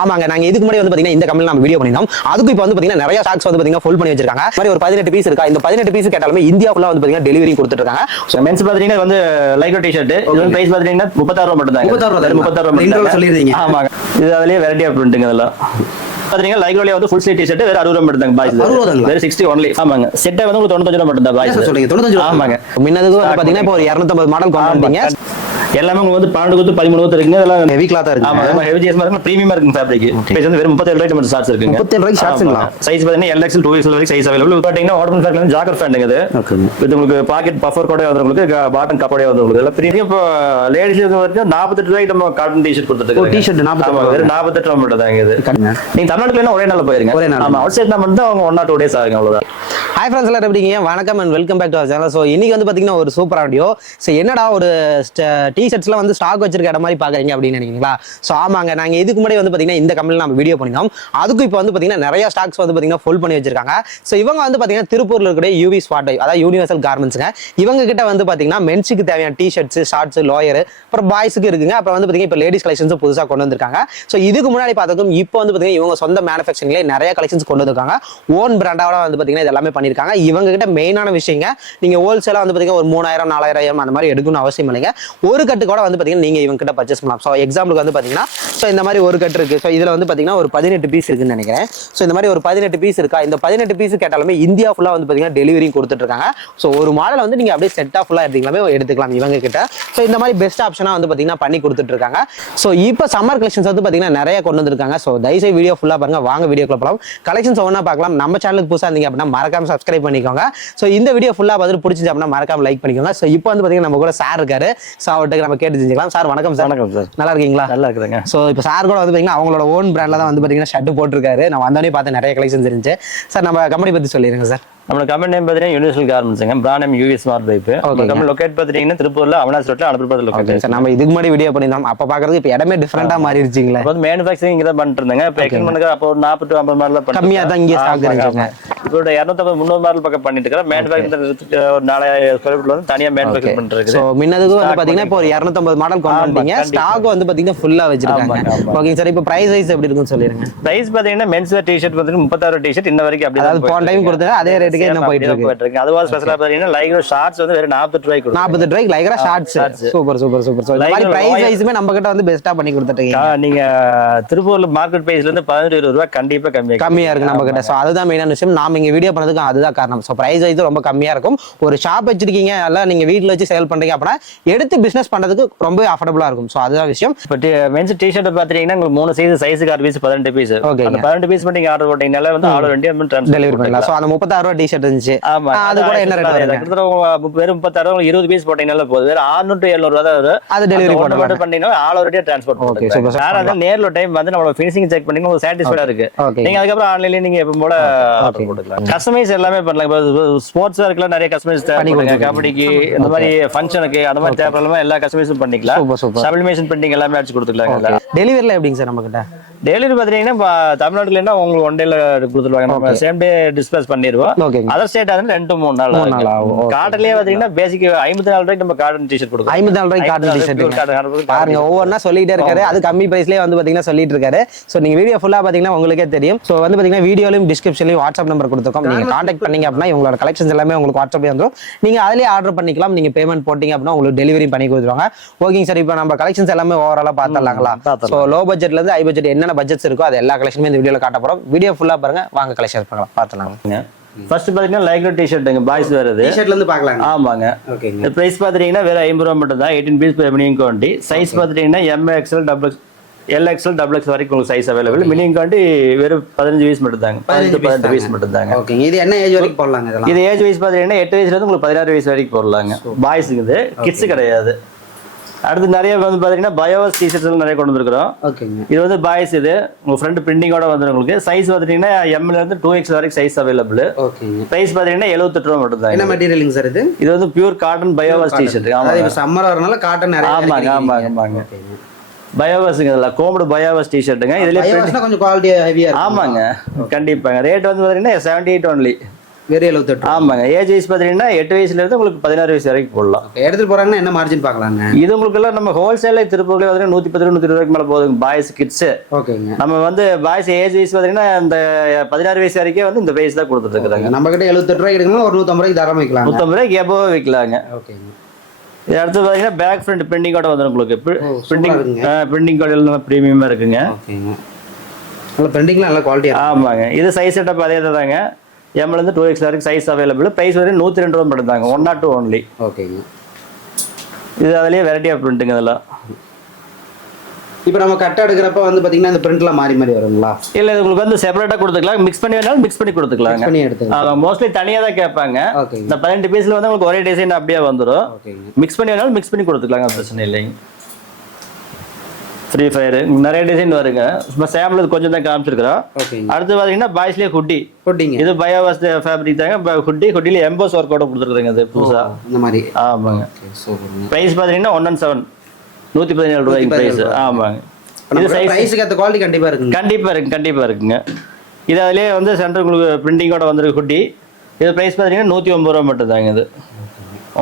ஆமாங்க நாங்க இதுக்கு முன்னாடி வந்து பாத்தீங்கன்னா இந்த கம்பெனில நம்ம வீடியோ பண்ணிருந்தோம். அதுக்கு இப்போ வந்து பாத்தீங்கன்னா நிறைய ஸ்டாக்ஸ் வந்து பாத்தீங்கன்னா ஃபுல் பண்ணி வச்சிருக்காங்க. மாதிரி ஒரு 18 பீஸ் இருக்கா. இந்த 18 பீஸ் கேட்டாலுமே இந்தியா ஃபுல்லா வந்து பாத்தீங்கன்னா டெலிவரி கொடுத்துட்டு இருக்காங்க. சோ மென்ஸ் பாத்தீங்கன்னா வந்து லைக்ரோ டி-ஷர்ட் இது வந்து பிரைஸ் பாத்தீங்கன்னா 36 ரூபாய் மட்டும் தான். 36 ரூபாய் இன்ட்ரோல சொல்லிருந்தீங்க. ஆமாங்க. இது அதுலயே வெரைட்டி ஆஃப் பிரிண்டிங் அதெல்லாம் பாத்தீங்கன்னா லைக்ரோல வந்து ஃபுல் ஸ்லீவ் டி-ஷர்ட் வேற 60 ரூபாய் மட்டும் தான் பாய்ஸ். வேற 60 only. ஆமாங்க. செட் வந்து 95 ரூபாய் மட்டும் தான் பாய்ஸ். சொல்லுங்க 95 ரூபாய். ஆமாங்க. முன்னதுக்கு வந்து பாத்தீங்கன்னா இப்போ ஒரு 250 மாடல் கொண்டு வந்தீங்க. எல்லாமே உங்களுக்கு வந்து 12 குத்து 13 குத்து இருக்குங்க. அதெல்லாம் ஹெவி கிளாத்தா இருக்கு. ஆமா ஹெவி ஜேஸ் மாதிரி பிரீமியமா இருக்கு ஃபேப்ரிக். பிரைஸ் வந்து வெறும் 37 ரூபாய் மட்டும் ஷார்ட்ஸ் இருக்குங்க. 37 ரூபாய் ஷார்ட்ஸ்ங்களா? சைஸ் பாத்தீங்கன்னா LXL 2XL வரைக்கும் சைஸ் அவேலபிள். பாத்தீங்கன்னா ஆர்டர் ஃபேக்ல வந்து ஜாக்கர் ஃபேண்டுங்க இது. இது உங்களுக்கு பாக்கெட் பஃபர் கூட வந்து உங்களுக்கு பாட்டம் கப்போட வந்து உங்களுக்கு எல்லாம் பிரீமியம். இப்போ லேடிஸ்க்கு வரைக்கும் 48 ரூபாய்க்கு நம்ம காட்டன் டி-ஷர்ட் கொடுத்துட்டு இருக்கோம். டி-ஷர்ட் 48 ரூபாய். வெறும் 48 ரூபாய் மட்டும் தாங்க இது. நீங்க தமிழ்நாட்டுல ஒரே நாள்ல போயிருங்க. ஆமா அவுட் சைட்னா மட்டும் அவங்க 1 or 2 days ஆகுங்க அவ்வளவுதான். ஹாய் ஃப்ரெண்ட்ஸ் எல்லாரும் எப்படி இருக்கீங்க? வணக்கம் and welcome back to our channel. So இன்னைக்கு வந்து பார்த்தீங்கன்னா ஒரு சூப்பர் ஆடியோ. ஸோ என்னடா ஒரு டி-ஷர்ட்ஸ்லாம் வந்து ஸ்டாக் வச்சிருக்க இடம் மாதிரி பார்க்குறீங்க அப்படின்னு நினைக்கிறீங்களா? ஸோ ஆமாங்க நாங்கள் இதுக்கு முன்னாடி வந்து பார்த்தீங்கன்னா இந்த கம்பெனியில் நம்ம வீடியோ பண்ணியிருந்தோம். அதுக்கும் இப்போ வந்து பார்த்தீங்கன்னா நிறைய ஸ்டாக்ஸ் வந்து பார்த்தீங்கன்னா ஃபுல் பண்ணி வச்சிருக்காங்க. ஸோ இவங்க வந்து பார்த்தீங்கன்னா திருப்பூரில் இருக்கிற யூவி ஸ்பாட் அதாவது யூனிவர்சல் கார்மெண்ட்ஸுங்க. இவங்க கிட்ட வந்து பார்த்தீங்கன்னா மென்ஸுக்கு தேவையான டி-ஷர்ட்ஸ், ஷார்ட்ஸ், லோயர், அப்புறம் பாய்ஸுக்கு இருக்குங்க. அப்புறம் வந்து பார்த்தீங்கன்னா இப்போ லேடிஸ் கலெக்ஷன்ஸ் புதுசாக கொண்டு வந்திருக்காங்க. ஸோ இதுக்கு முன்னாடி பார்த்ததும் இப்போ வந்து பார்த்தீங்கன்னா இவங்க சொந்த மேனுஃபேக்சரிங்லேயே நிறைய கலெக்ஷன்ஸ் கொண்டு வந்திருக்காங்க. ஓன் பிராண்டாவோட வந்து பார்த்தீங்கன்னா இது எல்லாமே பண்ணியிருக்காங்க. இவங்க கிட்ட மெயினான விஷயங்க, நீங்க ஹோல்சேலா வந்து பாத்தீங்கன்னா ஒரு 3000 4000 அந்த மாதிரி எடுக்கணும் அவசியம் இல்லைங்க. ஒரு கட்டு கூட வந்து பாத்தீங்கன்னா நீங்க இவங்க கிட்ட பர்ச்சேஸ் பண்ணலாம். ஸோ எக்ஸாம்பிளுக்கு வந்து பாத்தீங்கன்னா ஸோ இந்த மாதிரி ஒரு கட்டு இருக்கு. ஸோ இதுல வந்து பாத்தீங்கன்னா ஒரு 18 பீஸ் இருக்குன்னு நினைக்கிறேன். ஸோ இந்த மாதிரி ஒரு 18 பீஸ் இருக்கா. இந்த 18 பீஸ் கேட்டாலுமே இந்தியா ஃபுல்லா வந்து பாத்தீங்கன்னா டெலிவரி கொடுத்துட்டு இருக்காங்க. ஸோ ஒரு மாடல் வந்து நீங்க அப்படியே செட்டா ஃபுல்லா எடுத்துக்கலாம் இவங்க கிட்ட. ஸோ இந்த மாதிரி பெஸ்ட் ஆப்ஷனா வந்து பாத்தீங்கன்னா பண்ணி கொடுத்துட்டு இருக்காங்க. ஸோ இப்போ சம்மர் கலெக்ஷன்ஸ் வந்து பாத்தீங்கன்னா நிறைய கொண்டு வந்திருக்காங்க. ஸோ தயவுசெய்து வீடியோ ஃபுல்லா பாருங்க. வாங்க வீடியோக்குள்ள போகலாம். கலெக்ஷன்ஸ் ஒவ்வொன்றா பார்க்கலாம். நம்ம சேனலுக்கு புதுசா இருந்தீங்க அப்படின்னா மறக்காம சப்ஸ்கிரைப் பண்ணிக்கோங்க. ஸோ இந்த வீடியோ ஃபுல்லா பார்த்துட்டு பிடிச்சிச்சு அப்படின்னா மறக்காம லைக் பண்ணிக்கோங்க. ஸோ இப்போ வந்து பாத்தீங்கன்னா நம்ம கூட சார் இருக்காரு. ஸோ அவர்கிட்ட நம்ம கேட்டு தெரிஞ்சுக்கலாம். சார் வணக்கம் சார். வணக்கம் சார். நல்லா இருக்கீங்களா? நல்லா இருக்குதுங்க. ஸோ இப்போ சார் கூட வந்து பாத்தீங்கன்னா அவங்களோட ஓன் பிராண்ட்ல தான் வந்து பாத்தீங்கன்னா ஷர்ட் போட்டிருக்காரு. நான் வந்தோடனே பார்த்து நிறைய கலெக்ஷன்ஸ் இருந்துச்சு. சார் நம்ம கம்பெனி பத்தி சொல்லிடுங்க சார். நம்ம கம்பெனி நேம் பார்த்தீங்கன்னா யூனிவர்சல் கார்மெண்ட்ஸ்ங்க. Brand name UV smart pipe. Company locate பார்த்தீங்கன்னா திருப்பூர்ல அவனாஸ் ரோட்ல அனுப்பப்பட்ட லொகேஷன். சார் நம்ம இதுக்கு முன்னாடி வீடியோ பண்ணிருந்தோம். அப்ப பாக்குறது இப்போ இடமே டிஃபரெண்டா மாறிடுச்சுங்களா? அப்போ மேனுஃபேக்சரிங் தான் பண்ணிட்டு இருந்தாங்க. இப்போ எக்ஸ்போர்ட் பண்ணது அப்போ 40 to 50 மாடல் கம்மியா தான் இங்க ஸ்டாக் இருந்துச்சுங்க. இப்போ 250 300 மாடல் பக்கம் பண்ணிட்டு இருக்கறோம். மேனுஃபேக்சரிங் ஒரு 4000 ஸ்கொயர் ஃபீட்ல வந்து தனியா மேனுஃபேக்சர் பண்ணிட்டு இருக்கு. சோ முன்னதுக்கு வந்து பாத்தீங்கன்னா இப்போ ஒரு 250 மாடல் கொண்டு வந்தீங்க. ஸ்டாக் வந்து பாத்தீங்கன்னா ஃபுல்லா வச்சிருக்காங்க. ஓகேங்க சார். இப்போ பிரைஸ் வைஸ் எப்படி இருக்குன்னு சொல்லிருங்க. பிரைஸ் பாத்தீங்கன்னா மென்ஸ் வேர் டி-ஷர்ட் வந்து 36 டி-ஷர்ட் இன்ன வரைக்கும் அப்படியே அதாவது போன டைம் கொடுத்தா அதே ரேட்டுக்கே என்ன போயிட்டு இருக்கு. அதுவா ஸ்பெஷலா பாத்தீங்கன்னா லைக்ரா ஷார்ட்ஸ் வந்து வெறும் 48 ரூபாய்க்கு 48 ரூபாய்க்கு Lycra shorts. Super super super. So இந்த மாதிரி பிரைஸ் வைஸ்மே நம்ம கிட்ட வந்து பெஸ்டா பண்ணி கொடுத்துட்டீங்க. நீங்க திருப்பூர்ல மார்க்கெட் பிரைஸ்ல இருந்து 15-20 ரூபாய் கண்டிப்பா கம்மியா இருக்கு நம்ம கிட்ட. சோ அதுதான் மெயினான விஷயம். நாம இங்க வீடியோ பண்ணதுக்கு அதுதான் காரணம். சோ பிரைஸ் வைஸ் ரொம்ப கம்மியா இருக்கும். ஒரு ஷாப் வச்சிருக்கீங்க அல்ல நீங்க வீட்ல வச்சு சேல் பண்றீங்க அப்படின்னா எடுத்து பிசினஸ் பண்றதுக்கு ரொம்ப அஃபோர்டபுளா இருக்கும். சோ அதுதான் விஷயம். பட் மென்ஸ் டி-ஷர்ட் பாத்தீங்கன்னா உங்களுக்கு 3 சைஸுக்கு 6 பீஸ் 18 பீஸ். அந்த 18 பீஸ் மட்டும் நீங்க ஆர்டர் போட்டீங்கனால வந்து ஆர்டர் ரெண்டே டெலிவரி பண்ணலாம். சோ அந்த 36 ரூபாய் டி-ஷர்ட் இருந்துச்சு. ஆமா அது கூட என்ன ரேட் வருது? வெறும் 36 20 பீஸ் போட்டீங்கனால போகுது. வேற 600 to 700 ரூபாய் தான் வரும். அது டெலிவரி மட்டும் பண்ணீங்கன்னா ஆல் ஓவர் இந்தியா டிரான்ஸ்போர்ட் பண்ணுவாங்க. வேற அத நேர்ல டைம் வந்து நம்ம ஃபினிஷிங் செக் பண்ணி உங்களுக்கு சாட்டிஸ்ஃபைடா இருக்கு. நீங்க அதுக்கு அப்புறம் ஆன்லைன்ல நீங்க எப்பவும் போல ஆர்டர் போட்டுக்கலாம். கஸ்டமைஸ் எல்லாமே பண்ணலாம். இப்போ ஸ்போர்ட்ஸ் வேர்க்குல நிறைய கஸ்டமைஸ் பண்ணுங்க. கபடிக்கு இந்த மாதிரி ஃபங்க்ஷனுக்கு அந்த மாதிரி தேவைப்படலாம் எல்லா கஸ்டமைஸும் பண்ணிக்கலாம். சப்ளிமேஷன் பிரிண்டிங் எல்லாமே அடிச்சு கொடுத்துக்கலாம். டெலிவரில எப்படிங்க சார் நம்ம கிட்ட? டெலிவரி பாத்தீங்கன்னா தமிழ்நாட்டுல என்ன உங்களுக்கு 1 டேல கொடுத்துருவாங்க. நம்ம சேம் டே டிஸ்பேச் பண்ணிடுவோம். அதர் ஸ்டேட் வந்து 2 to 3 நாள் ஆகும். காட்டன்லயே பாத்தீங்கன்னா பேசிக் 54 ரூபாய்க்கு நம்ம காட்டன் டி-ஷர்ட் கொடுக்குறோம். 54 ரூபாய்க்கு காட்டன் டி-ஷர்ட் பாருங்க. ஒவ்வொன்றா சொல்லிட்டே இருக்காரு. அது கம்மி பிரைஸ்லயே வந்து பாத்தீங்கன்னா சொல்லிட்டு இருக்காரு. சோ நீங்க வீடியோ ஃபுல்லா பாத்தீங்கன்னா உங்களுக்கே தெரியும். சோ வந்து பாத்தீங்கன்னா வீடியோலயும் டிஸ்கிரிப்ஷன்லயும் வாட்ஸ்அப் நம்பர் கொடுத்துருக்கோம். நீங்க கான்டாக்ட் பண்ணீங்க அப்படின்னா உங்களோட கலெக்ஷன்ஸ் எல்லாமே உங்களுக்கு வாட்ஸ்அப்ல வந்துரும். நீங்க அதுலயே ஆர்டர் பண்ணிக்கலாம். நீங்க பேமெண்ட் போட்டீங்க அப்படின்னா உங்களுக்கு டெலிவரி பண்ணி கொடுத்துருவாங்க. ஓகேங்க சார். இப்போ நம்ம கலெக்ஷன்ஸ் எல்லாமே ஓவராலா பார்த்தலாங்களா? சோ லோ பட்ஜெட்ல இருந்து ஹை பட்ஜெட் என்னென்ன பட்ஜெட்ஸ் இருக்கோ அது எல்லா கலெக்ஷனுமே இந்த வீடியோல காட்ட போறோம். வீடியோ ஃபுல்லா பாருங்க. வாங்க கலெக்ஷன் பார்க்கலாம். பார்த்தலாங்க. ஃபர்ஸ்ட் பாத்தீங்கன்னா லைக்ரா டி-ஷர்ட்ங்க பாய்ஸ் வருது. டி-ஷர்ட்ல இருந்து பார்க்கலாம். ஆமாங்க. ஓகேங்க. பிரைஸ் பாத்தீங்கன்னா வேற 50 ரூபாய் மட்டும் தான். 18 பீஸ் மினிமம் குவாண்டிட்டி. சைஸ் பாத்தீங்கன்னா MXL LXL XXL வரைக்கும் உங்களுக்கு சைஸ் அவைலபிள். மினிமம் குவாண்டிட்டி வெறும் 15 பீஸ் மட்டும் தாங்க. 18 பீஸ் மட்டும் தாங்க. ஓகே. இது என்ன ஏஜ் வரைக்கும் போடலாங்க இதெல்லாம்? இது ஏஜ் வைஸ் பாத்தீங்கன்னா 8 வயசுல இருந்து உங்களுக்கு 16 வயசு வரைக்கும் போடலாங்க. பாய்ஸ்க்கு இது கிட்ஸ் கிடையாது. அடுத்து நிறைய வந்து பாத்தீங்கன்னா பயோவாஸ் டி-ஷர்ட்ஸ் நிறைய கொண்டு வந்திருக்கிறோம். ஓகேங்க. இது வந்து பாய்ஸ். இது உங்க ஃப்ரண்ட் பிரிண்டிங்கோட வந்து உங்களுக்கு சைஸ் பாத்தீங்கன்னா M ல இருந்து 2X வரைக்கும் சைஸ் அவைலபிள். ஓகேங்க. பிரைஸ் பாத்தீங்கன்னா 78 ரூபாய் மட்டும் தான். என்ன மெட்டீரியல்ங்க சார் இது? இது வந்து பியூர் காட்டன் பயோவாஸ் டி-ஷர்ட். ஆமா. இது சம்மர் வரனால காட்டன் நிறைய. ஆமாங்க. பயோவாஸ்ங்க இதெல்லாம் கோம்டு பயோவாஸ் டி-ஷர்ட்டுங்க. இதுல கொஞ்சம் குவாலிட்டி ஹெவியா இருக்கு. ஆமாங்க. கண்டிப்பாங்க. ரேட் வந்து பாத்தீங்கன்னா 78 only. வெறும் 78. ஆமாங்க. ஏஜ் வயசு பார்த்தீங்கன்னா 8 வயசுல இருந்து உங்களுக்கு 16 வயசு வரைக்கும் போடலாம். எடுத்துட்டு போறாங்கன்னா என்ன மார்ஜின் பார்க்கலாங்க? இது உங்களுக்கு எல்லாம் நம்ம ஹோல்சேல்ல திருப்பூர்ல வந்து 110 120 ரூபாய்க்கு மேல போகுதுங்க பாய்ஸ் கிட்ஸ். ஓகேங்க. நம்ம வந்து பாய்ஸ் ஏஜ் வயசு பார்த்தீங்கன்னா இந்த 16 வயசு வரைக்கும் வந்து இந்த வயசு தான் கொடுத்துட்டு இருக்காங்க. நம்ம கிட்ட 78 ரூபாய்க்கு எடுக்கணும், ஒரு 150 ரூபாய்க்கு தாராளமா விற்கலாம். 150 ரூபாய்க்கு எபோவ் விற்கலாங்க. ஓகேங்க. இது அடுத்து பார்த்தீங்கன்னா பேக் ஃப்ரண்ட் பிரிண்டிங்கோட வந்துடும் உங்களுக்கு. பிரிண்டிங் கோட் எல்லாம் ப்ரீமியமா இருக்குங்க. ஓகேங்க. நல்ல பிரிண்டிங்லாம் நல்ல குவாலிட்டியா. ஆமாங்க. இது சைஸ் செட்டப் அதே தாங்க. எம்ல இருந்து 2X வரைக்கும் சைஸ் அவைலபிள். பிரைஸ் வரைக்கும் 102 ரூபாய் மட்டும் தாங்க. 102 ஒன்லி. ஓகேங்க. இது அதுலயே வெரைட்டி ஆஃப் பிரிண்டிங் அதெல்லாம். இப்போ நம்ம கட் எடுக்கிறப்ப வந்து பாத்தீங்கன்னா இந்த பிரிண்ட்லாம் மாறி மாறி வருங்களா? இல்ல இது உங்களுக்கு வந்து செப்பரேட்டா கொடுத்துக்கலாம். மிக்ஸ் பண்ணி வேணாலும் மிக்ஸ் பண்ணி கொடுத்துக்கலாங்க. பண்ணி எடுத்துக்கலாம். மோஸ்ட்லி தனியா தான் கேட்பாங்க. இந்த 18 பீஸ்ல வந்து உங்களுக்கு ஒரே டிசைன் அப்படியே வந்துரும். மிக்ஸ் பண்ணி வேணாலும் மிக்ஸ் பண்ணி கொடுத்துக்கலாங்க, பிரச்சனை இல்லைங்க. ஃப்ரீ ஃபயர் நிறைய டிசைன் வருங்க. சும்மா சாம்பிள் கொஞ்சம் தான் காமிச்சிருக்கிறோம். அடுத்து பாத்தீங்கன்னா பாய்ஸ்லயே ஹுட்டி. இது பயோவாஸ் ஃபேப்ரிக் தாங்க. ஹுட்டில எம்போஸ் ஒர்க் கூட கொடுத்துருக்காங்க இது புதுசா இந்த மாதிரி. ஆமாங்க. பிரைஸ் பாத்தீங்கன்னா 117 117 ரூபாய்க்கு பிரைஸ். ஆமாங்க. இது சைஸ்க்கு ஏத்த குவாலிட்டி கண்டிப்பா இருக்குங்க. கண்டிப்பா இருக்குங்க. இது அதுலயே வந்து சென்டர் உங்களுக்கு பிரிண்டிங்கோட வந்திருக்கு ஹுட்டி. இது பிரைஸ் பாத்தீங்கன்னா 109 ரூபாய் மட்டும் தாங்க. இது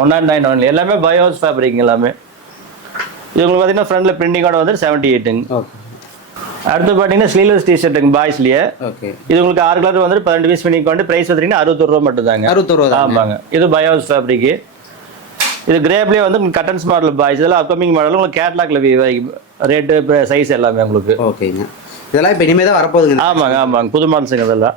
109 ஒன்லி. எல்லாமே பயோவாஸ் ஃபேப்ரிக் எல்லாமே. இது உங்களுக்கு பார்த்தீங்கன்னா ஃப்ரண்ட்ல பிரிண்டிங்கோட வந்து 78ங்க. அடுத்து பார்த்தீங்கன்னா ஸ்லீவ்லெஸ் டிஷர்ட்டுங்க பாய்ஸ்லயே. இது உங்களுக்கு 6 கலர் வந்து 12 பீஸ் பிரிண்டிங் கொண்டு பிரைஸ் பார்த்தீங்கன்னா 61 ரூபாய் மட்டும் தாங்க. 61 ரூபாய். ஆமாங்க. இது பயோஸ் ஃபேப்ரிக். இது கிரேப்லயே வந்து கட்டன்ஸ் மாடல் பாய்ஸ். இதெல்லாம் அப்கமிங் மாடல் உங்களுக்கு கேட்லாக்ல ரேட்டு சைஸ் எல்லாமே உங்களுக்கு. ஓகேங்க. இதெல்லாம் இப்போ இனிமே தான் வரப்போகுதுங்க. ஆமாங்க. புது மாடல்ஸுங்க இதெல்லாம்.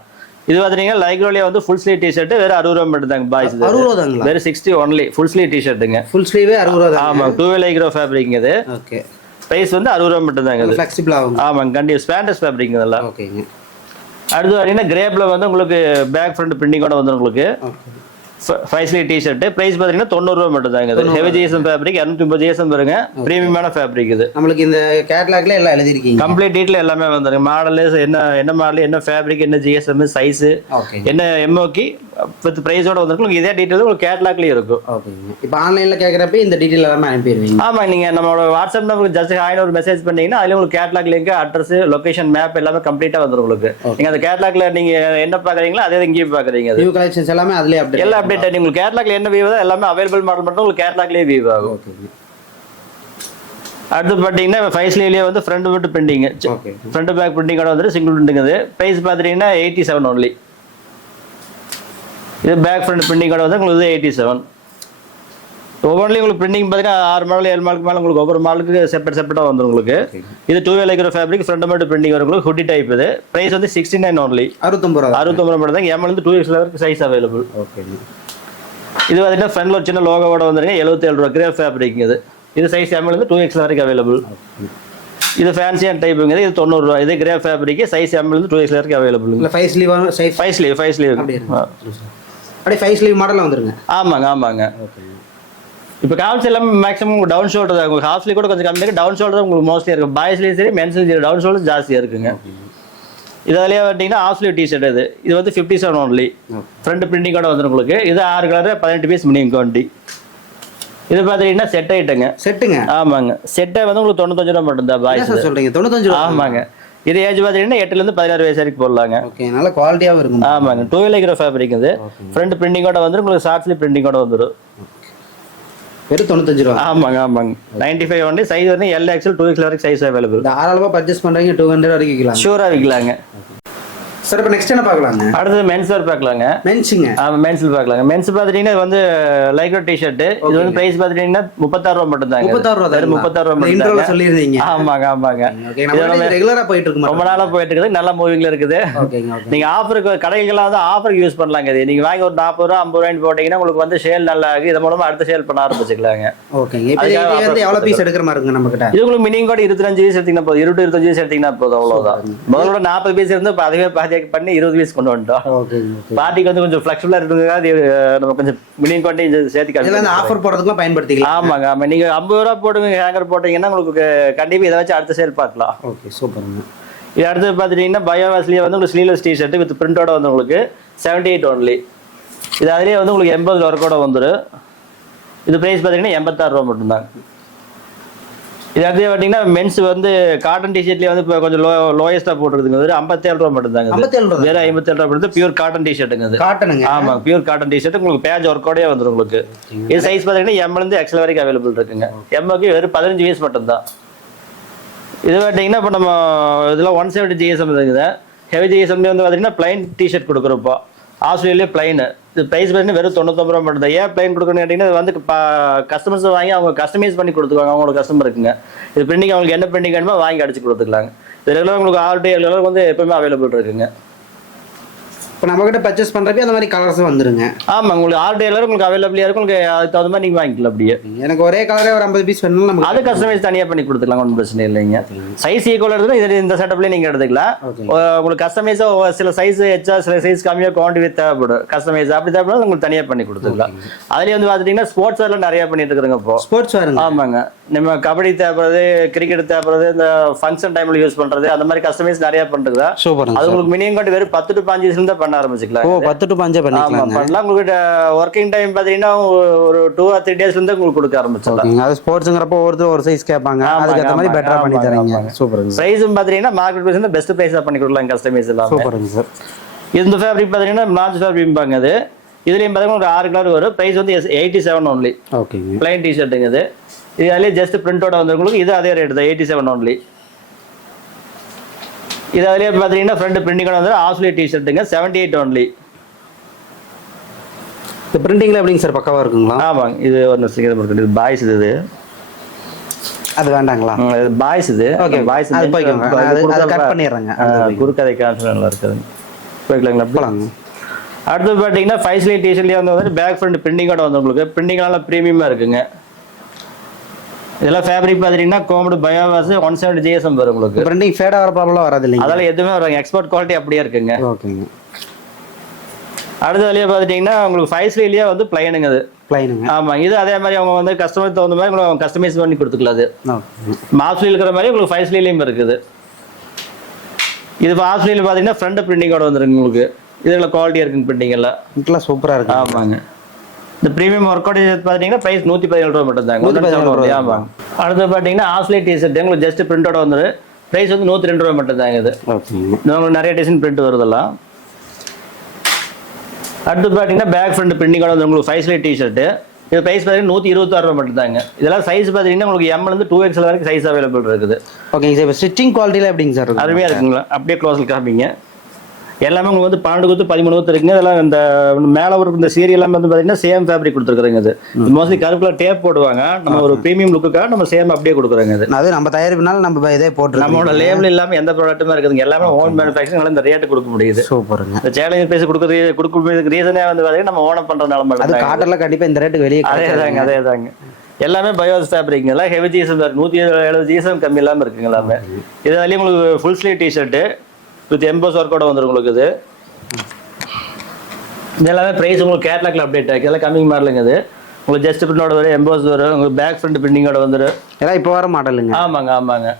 இது பார்த்தீங்கன்னா லைக்ரோலியா வந்து ஃபுல் ஸ்லீவ் டிஷர்ட் வெறும் 60 ரூபாய் மட்டும் தாங்க பாய்ஸ். 60 ரூபாய். வெறும் 60 ஒன்லி. ஃபுல் ஸ்லீவ் டிஷர்ட்டுங்க. ஃபுல் ஸ்லீவ் 60 ரூபாய். ஆமாங்க. 2 லைக்ரோ ஃபேப்ரிக் இது. ஓகே. பிரைஸ் வந்து 60 ரூபாய் மட்டும் தாங்க. இது ஃபிளெக்சிபிள் ஆகும். ஆமாங்க. கண்டிப்பா ஸ்பாண்டஸ் ஃபேப்ரிக் இதெல்லாம். ஓகேங்க. அடுத்து பார்த்தீங்கன்னா கிரேப்ல வந்து உங்களுக்கு பேக் ஃப்ரண்ட் பிரிண்டிங்கோட வந்துடும் உங்களுக்கு. 5 ஸ்லீவ் டிஷர்ட். பிரைஸ் பார்த்தீங்கன்னா 90 ரூபாய் மட்டும் தாங்க. இது ஹெவி ஜிஎஸ்எம் ஃபேப்ரிக் 250 ஜிஎஸ்எம் வருங்க. பிரீமியமான ஃபேப்ரிக் இது. நம்மளுக்கு இந்த கேட்டலாக்ல எல்லாம் எழுதிருக்கீங்க. கம்ப்ளீட் டீடைல் எல்லாமே வந்துருங்க. மாடல் என்ன மாடல், என்ன ஃபேப்ரிக், என்ன ஜிஎஸ்எம், சைஸ், என்ன எம்ஓகி வித் பிரைஸோட வந்துருக்கு. இதே டீடைல் உங்களுக்கு கேட்டலாக்லயே இருக்கும். ஓகேங்க. இப்போ ஆன்லைன்ல கேக்குறப்ப இந்த டீடைல் எல்லாமே அனுப்பிடுவீங்க. ஆமா. நீங்க நம்மளோட வாட்ஸ்அப் நம்பருக்கு ஜஸ்ட் ஹாய்னு ஒரு மெசேஜ் பண்ணீங்கன்னா அதுல உங்களுக்கு catalogue link, address, location, map எல்லாமே கம்ப்ளீட்டா வந்துரும் உங்களுக்கு. நீங்க அந்த கேட்டலாக்ல நீங்க என்ன பாக்குறீங்களோ அதே இங்கேயும் பாக்குறீங்க. நியூ கலெக்ஷன்ஸ் எல்லாமே அதுலயே அப்டேட். எல்லாம் அப்டேட். உங்களுக்கு கேட்டலாக்ல என்ன வியூ தான் எல்லாமே அவைலபிள் மாடல் மட்டும் உங்களுக்கு கேட்டலாக்லயே வியூ ஆகும். ஓகே. அடுத்து பாத்தீங்கன்னா 5 ஸ்லீவ்லயே வந்து ஃப்ரண்ட் மட்டும் பிரிண்டிங். ஃப்ரண்ட் பேக் பிரிண்டிங்கோட வந்து சிங்கிள் பிரிண்டிங். இது பிரைஸ் பாத்தீங்கன்னா 87 ஒன்லி. இது பேக் ஃப்ரண்ட் பிரிண்டிங்கோட வந்து உங்களுக்கு 87. ஒவ்வொன்றிலையும் உங்களுக்கு பிரிண்டிங் பார்த்தீங்கன்னா 6 மாடல் 7 மாடலுக்கு மேலே உங்களுக்கு ஒவ்வொரு மாடலுக்கு செப்பரேட்டாக வந்துடும் உங்களுக்கு. இது 2 லைக்ரோ ஃபேப்ரிக் ஃப்ரண்ட் மட்டும் பிரிண்டிங் வரும் உங்களுக்கு. Hoodie type. இது பிரைஸ் வந்து 69 ஒன்லி. 69 ரூபாய் மட்டும் தான். எம்ல இருந்து 2X வரைக்கும் சைஸ் அவைலபிள். ஓகே. இது பார்த்தீங்கன்னா ஃப்ரண்ட்ல ஒரு சின்ன லோகோவோட வந்துருங்க. 77 ரூபாய் கிரேப் ஃபேப்ரிக். இது சைஸ் எம்ல இருந்து 2X வரைக்கும் அவைலபிள். இது ஃபேன்சியான டைப்புங்க. இது 90 ரூபாய். இது கிரேப் ஃபேப்ரிக் சைஸ் எம்ல இருந்து 2X வரைக்கும் அவைலபிள். 5 ஸ்லீவ் சைஸ் 5 ஸ்லீவ் அப்படியே 5 ஸ்லீவ் மாடல்ல வந்துருங்க. ஆமாங்க. ஓகே. இப்போ கால்ஸ் எல்லாம் மேக்ஸிமம் டவுன் ஷோல்டர் தான். உங்களுக்கு ஹாஃப் ஸ்லீவ் கூட கொஞ்சம் கம்மியாக டவுன் ஷோல்டர் உங்களுக்கு மோஸ்ட்லி இருக்கும். பாய்ஸ்லயும் சரி மென்ஸ்லயும் சரி டவுன் ஷோல்டர் ஜாஸ்தியாக இருக்குங்க. இது அதுலேயே பார்த்தீங்கன்னா ஹாஃப் ஸ்லீவ் டிஷர்ட். இது வந்து 57 ஒன்லி. ஃப்ரண்ட் பிரிண்டிங்கோட வந்துடும் உங்களுக்கு. இது 6 கலர் 18 பீஸ் மினிமம் குவான்டிட்டி. இது பார்த்தீங்கன்னா செட் செட்டுங்க. ஆமாங்க. செட்டை வந்து உங்களுக்கு 95 ரூபாய் மட்டும் தான் பாய்ஸ். சொல்றீங்க 95 ரூபாய்? ஆமாங்க. இது ஏஜ் பார்த்தீங்கன்னா 8ல இருந்து 16 வயசு வரைக்கும் போடலாங்க. ஓகே. நல்ல குவாலிட்டியாகவும் இருக்கும். ஆமாங்க. 2 லைக்ரோ ஃபேப்ரிக். இது ஃப்ரண்ட் பிரிண்டிங்கோட வந்துடும் உங்களுக்கு. ஷார்ட் ஸ்லீவ் பிரிண்டிங்கோட வந்துடும். வெறும் 95 ரூபாய். ஆமாங்க. 95 ஒன்லி. சைஸ் வந்து L XL 2X வரைக்கும் சைஸ் அவைலபிள். தாராளமா பர்ச்சேஸ் பண்றீங்க 200 வரைக்கும் விக்கலாம். ஷூரா விக்கலாங்க. சார் இப்போ நெக்ஸ்ட் என்ன பார்க்கலாங்க? அடுத்து மென்ஸ் வேர் பார்க்கலாங்க. மென்ஸ்ங்க. ஆமா மென்ஸ்ல பார்க்கலாங்க. மென்ஸ் பாத்தீங்கன்னா இது வந்து லைக்ரோ டி-ஷர்ட். இது வந்து பிரைஸ் பாத்தீங்கன்னா 36 ரூபாய் மட்டும் தாங்க. 36 ரூபாய். 36 ரூபாய் மட்டும். இன்ட்ரோல சொல்லிருந்தீங்க. ஆமாங்க. ஓகே. நம்ம ரெகுலரா போயிட்டு இருக்கு. ரொம்ப நாளா போயிட்டு இருக்குது. நல்ல மூவிங்ல இருக்குது. ஓகேங்க. நீங்க ஆஃபருக்கு கடைகளெல்லாம் வந்து ஆஃபருக்கு யூஸ் பண்ணலாங்க. இது நீங்க வாங்கி ஒரு 40 ரூபாய் 50 ரூபாய்க்கு போட்டீங்கன்னா உங்களுக்கு வந்து சேல் நல்லா ஆகி இது மூலமா அடுத்த சேல் பண்ண ஆரம்பிச்சுக்கலாங்க. ஓகேங்க. இப்போ இது வந்து எவ்வளவு பீஸ் எடுக்கிற மாதிரி இருக்கு நம்ம கிட்ட? இது உங்களுக்கு மினிமம் கூட 25 பீஸ் எடுத்தீங்கன்னா போதும். 25 பீஸ் எடுத்தீங்கன்னா போதும். அவ்வளவுதான். முதல்ல 40 பீஸ் இருந்து அதுவே பாதி பண்ணி 20 பீஸ் கொண்டு வந்துட்டோம். பார்ட்டிக்கு வந்து கொஞ்சம் ஃபிளெக்சிபிளா இருக்குங்க. நம்ம கொஞ்சம் மினிமம் குவான்டிட்டி சேர்த்து இதெல்லாம் ஆஃபர் போடுறதுக்குலாம் பயன்படுத்திக்கலாம். ஆமாங்க. நீங்க 50 ரூபாய் போடுங்க ஹேங்கர் போட்டீங்கன்னா உங்களுக்கு கண்டிப்பா இதை வச்சு அடுத்த சேல் பார்க்கலாம். ஓகே சூப்பர்ங்க. இது அடுத்து பார்த்துட்டீங்கன்னா பயோவாஸ்லயே வந்து உங்களுக்கு ஸ்லீவ்லெஸ் டி-ஷர்ட் வித் பிரிண்டோட வந்து உங்களுக்கு 78 ஒன்லி. இது அதுலேயே வந்து உங்களுக்கு 80 ஒர்க்கோட வந்துடும். இது பிரைஸ் பார்த்தீங்கன்னா 86 ரூபாய் மட்டும்தான். இது அடுத்து பார்த்தீங்கன்னா மென்ஸ் வந்து காட்டன் டிஷர்ட்லேயே வந்து இப்போ கொஞ்சம் லோயஸ்ட்டாக போட்டுருக்குங்க வெறும் 57 ரூபா மட்டும் தாங்க. 57 ரூபா வெறும் 57 ரூபா மட்டும் பியூர் காட்டன் டிஷர்ட்டுங்க அது. காட்டனுங்க. ஆமாம் பியூர் காட்டன் டிஷர்ட் உங்களுக்கு பேஜ் ஒர்க்கோடயே வந்துடும் உங்களுக்கு. இது சைஸ் பார்த்தீங்கன்னா எம்லேருந்து எக்ஸல் வரைக்கும் அவைலபிள் இருக்குங்க. எம்முக்கு வெறும் 15 பீஸ் மட்டும்தான். இது பார்த்தீங்கன்னா இப்போ நம்ம இதில் 170 GSM இருக்குது. ஹெவி ஜிஎஸ்எம்ல வந்து பார்த்தீங்கன்னா பிளைன் டிஷர்ட் கொடுக்குறப்போ ஆஸ்திரேலியா பிளைன். இது ப்ரைஸ் பார்த்தீங்கன்னா வெறும் 99 ரூபா மட்டும் தான். ஏன் பிளைன் கொடுக்கணும்னு கேட்டிங்கன்னா இது வந்து கஸ்டமர்ஸ் வாங்கி அவங்க கஸ்டமைஸ் பண்ணி கொடுத்துக்குவாங்க அவங்களோட கஸ்டமருக்குங்க. இது பிரிண்டிங் அவங்களுக்கு என்ன பிரிண்டிங் வேணுமோ வாங்கி அடிச்சு கொடுத்துக்கலாங்க. இது ரெகுலர் உங்களுக்கு ஆல் டே ரெகுலர் வந்து எப்பவுமே அவைலபிள் இருக்குங்க. இப்போ நம்மகிட்ட பர்ச்சேஸ் பண்ணுறப்ப அந்த மாதிரி கலர்ஸும் வந்துருங்க. ஆமாம் உங்களுக்கு ஆல் டே உங்களுக்கு அவைலபிளாக இருக்கும். உங்களுக்கு அதுக்கு தகுந்த மாதிரி நீங்கள் வாங்கிக்கலாம். அப்படியே எனக்கு ஒரே கலரே ஒரு 50 பீஸ் வேணும் நம்ம அது கஸ்டமைஸ் தனியாக பண்ணி கொடுத்துக்கலாம். ஒன்றும் பிரச்சனை இல்லைங்க. சைஸ் ஈக்குவல் எடுத்துனா இது இந்த செட்டப்லேயே நீங்கள் எடுத்துக்கலாம். உங்களுக்கு கஸ்டமைஸாக சில சைஸ் எச்சா சில சைஸ் கம்மியாக குவான்டிட்டி தேவைப்படும். கஸ்டமைஸ் அப்படி தேவைப்படும் உங்களுக்கு தனியாக பண்ணி கொடுத்துக்கலாம். அதுலேயே வந்து பார்த்துட்டிங்கன்னா ஸ்போர்ட்ஸ் வேர்லாம் நிறையா பண்ணிட்டு இருக்கிறோங்க இப்போ. ஸ்போர்ட்ஸ் வேர் ஆமாங்க. நம்ம கபடி தேவைப்படுறது கிரிக்கெட் தேவைப்படுறது இந்த ஃபங்க்ஷன் டைமில் யூஸ் பண்ணுறது அந்த மாதிரி கஸ்டமைஸ் நிறையா பண்ணுறதா. சூப்பர். அது உங்களுக்கு மினிமம் காட்டி வெறும் 10 to 15 தான் பண்ண ஆரம்பிச்சுக்கலாம். 10 to 15 பண்ணிக்கலாம். பண்ணலாம். உங்களுக்கு ஒர்க்கிங் டைம் பார்த்தீங்கன்னா ஒரு 2 or 3 days உங்களுக்கு கொடுக்க ஆரம்பிச்சிடலாம். அது ஸ்போர்ட்ஸ்ங்கறப்ப ஒரு சைஸ் கேட்பாங்க. அதுக்கு ஏத்த மாதிரி பெட்டரா பண்ணி தரீங்க. சூப்பருங்க. பிரைஸும் பார்த்தீங்கன்னா மார்க்கெட் பிரைஸ் பெஸ்ட் பிரைஸா பண்ணி கொடுக்கலாம் கஸ்டமைஸ் எல்லாம். சூப்பருங்க சார். இந்த ஃபேப்ரிக் பார்த்தீங்கன்னா லார்ஜ் ஃபேப்ரிக் பாங்க. அது இதுலயும் பார்த்தீங்கன்னா ஒரு 6 கலர் வரும். பிரைஸ் வந்து 87 ஒன்லி. ஓகேங்க. பிளைன் டிஷர்ட்டுங்க இது. இது அதுலேயே ஜஸ்ட் பிரிண்டோட வந்து உங்களுக்கு இது அதே ரேட் தான் 87 ஒன்லி. இது அதுலேயே பார்த்தீங்கன்னா ஃப்ரண்ட் பிரிண்டிங்கோட வந்து ஆஸ்திரேலியா டிஷர்ட்டுங்க 78 ஒன்லி. இந்த பிரிண்டிங்ல எப்படிங்க சார் பக்காவா இருக்குங்களா? ஆமாங்க. இது ஒரு சீக்கிரம் இருக்கு. இது பாய்ஸ் இது. அது வேண்டாங்களா? இது பாய்ஸ் இது. ஓகே பாய்ஸ் அது போய்க்கோங்க. அது கட் பண்ணிடுறேங்க. குறுக்கதை கான்சல் நல்லா இருக்குது. போய்க்கலாங்களா? போலாங்க. அடுத்து பார்த்தீங்கன்னா 5 ஸ்லீவ் டிஷர்ட்லேயே வந்து பேக் ஃப்ரண்ட் பிரிண்டிங்கோட வந்து உங்களுக்கு பிரிண்டிங்னால ப்ரீமியமாக இருக்குங்க. இதெல்லாம் ஃபேப்ரிக் பார்த்தீங்கன்னா கோமடு பயோவாஸ் 170 GSM வரும் உங்களுக்கு. பிரிண்டிங் ஃபேட் ஆகிற ப்ராப்ளம் வராது இல்லைங்க. அதெல்லாம் எதுவுமே வராங்க. எக்ஸ்போர்ட் குவாலிட்டி அப்படியே இருக்குங்க. ஓகேங்க. அடுத்த வழியாக பார்த்துட்டிங்கன்னா உங்களுக்கு 5 ஸ்லீவ்லேயே வந்து பிளைனுங்க அது. பிளைனுங்க. ஆமாம். இது அதே மாதிரி அவங்க வந்து கஸ்டமர் தகுந்த மாதிரி உங்களுக்கு கஸ்டமைஸ் பண்ணி கொடுத்துக்கலாம். அது மாஃப் ஸ்லீவ் இருக்கிற மாதிரி உங்களுக்கு 5 ஸ்லீவ்லேயும் இருக்குது. இது ஹாஃப் ஸ்லீவ் பார்த்தீங்கன்னா ஃப்ரண்ட் பிரிண்டிங்கோட வந்துருக்கு உங்களுக்கு. இதில் குவாலிட்டியாக இருக்குங்க பிரிண்டிங் எல்லாம். இதெல்லாம் சூப்பராக இருக்கு. ஆமாங்க. இந்த ப்ரீமியம் ஒர்க் அவுட் பார்த்தீங்கன்னா ப்ரைஸ் 117 ரூபா மட்டும் தாங்க. 117 ரூபா. ஆமாம். அடுத்து பார்த்தீங்கன்னா ஆஸ்திரேலியா டிஷர்ட் உங்களுக்கு ஜஸ்ட் பிரிண்டோட வந்துரு. ப்ரைஸ் வந்து 102 ரூபா மட்டும் தாங்க. இது உங்களுக்கு நிறைய டிசைன் பிரிண்ட் வருதெல்லாம். அடுத்து பார்த்தீங்கன்னா பேக் ஃப்ரண்ட் பிரிண்டிங்கோட வந்து உங்களுக்கு 5 ஸ்லீவ் டிஷர்ட். இது ப்ரைஸ் பார்த்தீங்கன்னா 126 ரூபா மட்டும் தாங்க. இதெல்லாம் சைஸ் பார்த்தீங்கன்னா உங்களுக்கு எம்லேருந்து 2XL வரைக்கும் சைஸ் அவைலபிள் இருக்குது. ஓகேங்க சார். இப்போ ஸ்டிச்சிங் குவாலிட்டியில் எப்படிங்க சார்? அருமையாக இருக்குங்களா? அப்படியே க்ளோஸில் காமிங்க. எல்லாமே உங்களுக்கு வந்து 12 குத்து 13 குத்து இருக்குங்க. இதெல்லாம் இந்த மேலே ஒரு இந்த சீரியெல்லாம் வந்து பார்த்தீங்கன்னா சேம் ஃபேப்ரிக் கொடுத்துருக்குறேங்க. இது மோஸ்ட்லி கருப்புல டேப் போடுவாங்க. நம்ம ஒரு ப்ரீமியம் லுக்குக்காக நம்ம சேம் அப்படியே கொடுக்குறோங்க. அது நம்ம தயாரிப்புனால நம்ம இதே போட்டு நம்மளோட லேபிள் இல்லாமல் எந்த ப்ராடக்ட்டுமே இருக்குதுங்க. எல்லாமே ஓன் மேனுஃபேக்சரிங் இந்த ரேட்டு கொடுக்க முடியுது. சூப்பருங்க. இந்த சேலஞ்ச் பேசி கொடுக்குறதுக்கு ரீசனே வந்து பார்த்தீங்கன்னா நம்ம ஓனம் பண்ணுறதுனால மட்டும். அது காட்டெல்லாம் கண்டிப்பாக இந்த ரேட்டுக்கு வெளியே அதே தாங்க. எல்லாமே பயோஸ் ஃபேப்ரிக் எல்லாம் ஹெவி ஜிஎஸ்எம் 170 GSM கம்மி இல்லாமல் இருக்குங்க எல்லாமே. இது அதுலேயும் உங்களுக்கு full sleeve T shirt with emboss ஒர்க்கோட வந்துடும் உங்களுக்கு. இது எல்லாமே ப்ரைஸ் உங்களுக்கு கேட்லாக்ல அப்டேட் ஆகி எல்லாம் கம்மிங் மாடலுங்க. இது உங்களுக்கு ஜஸ்ட் பிரிண்டோட வரும், எம்போஸ் வரும், உங்களுக்கு பேக் ஃப்ரண்ட் பிரிண்டிங்கோட வந்துடும். எல்லாம் இப்போ வர மாடலுங்க. ஆமாங்க ஆமாங்க.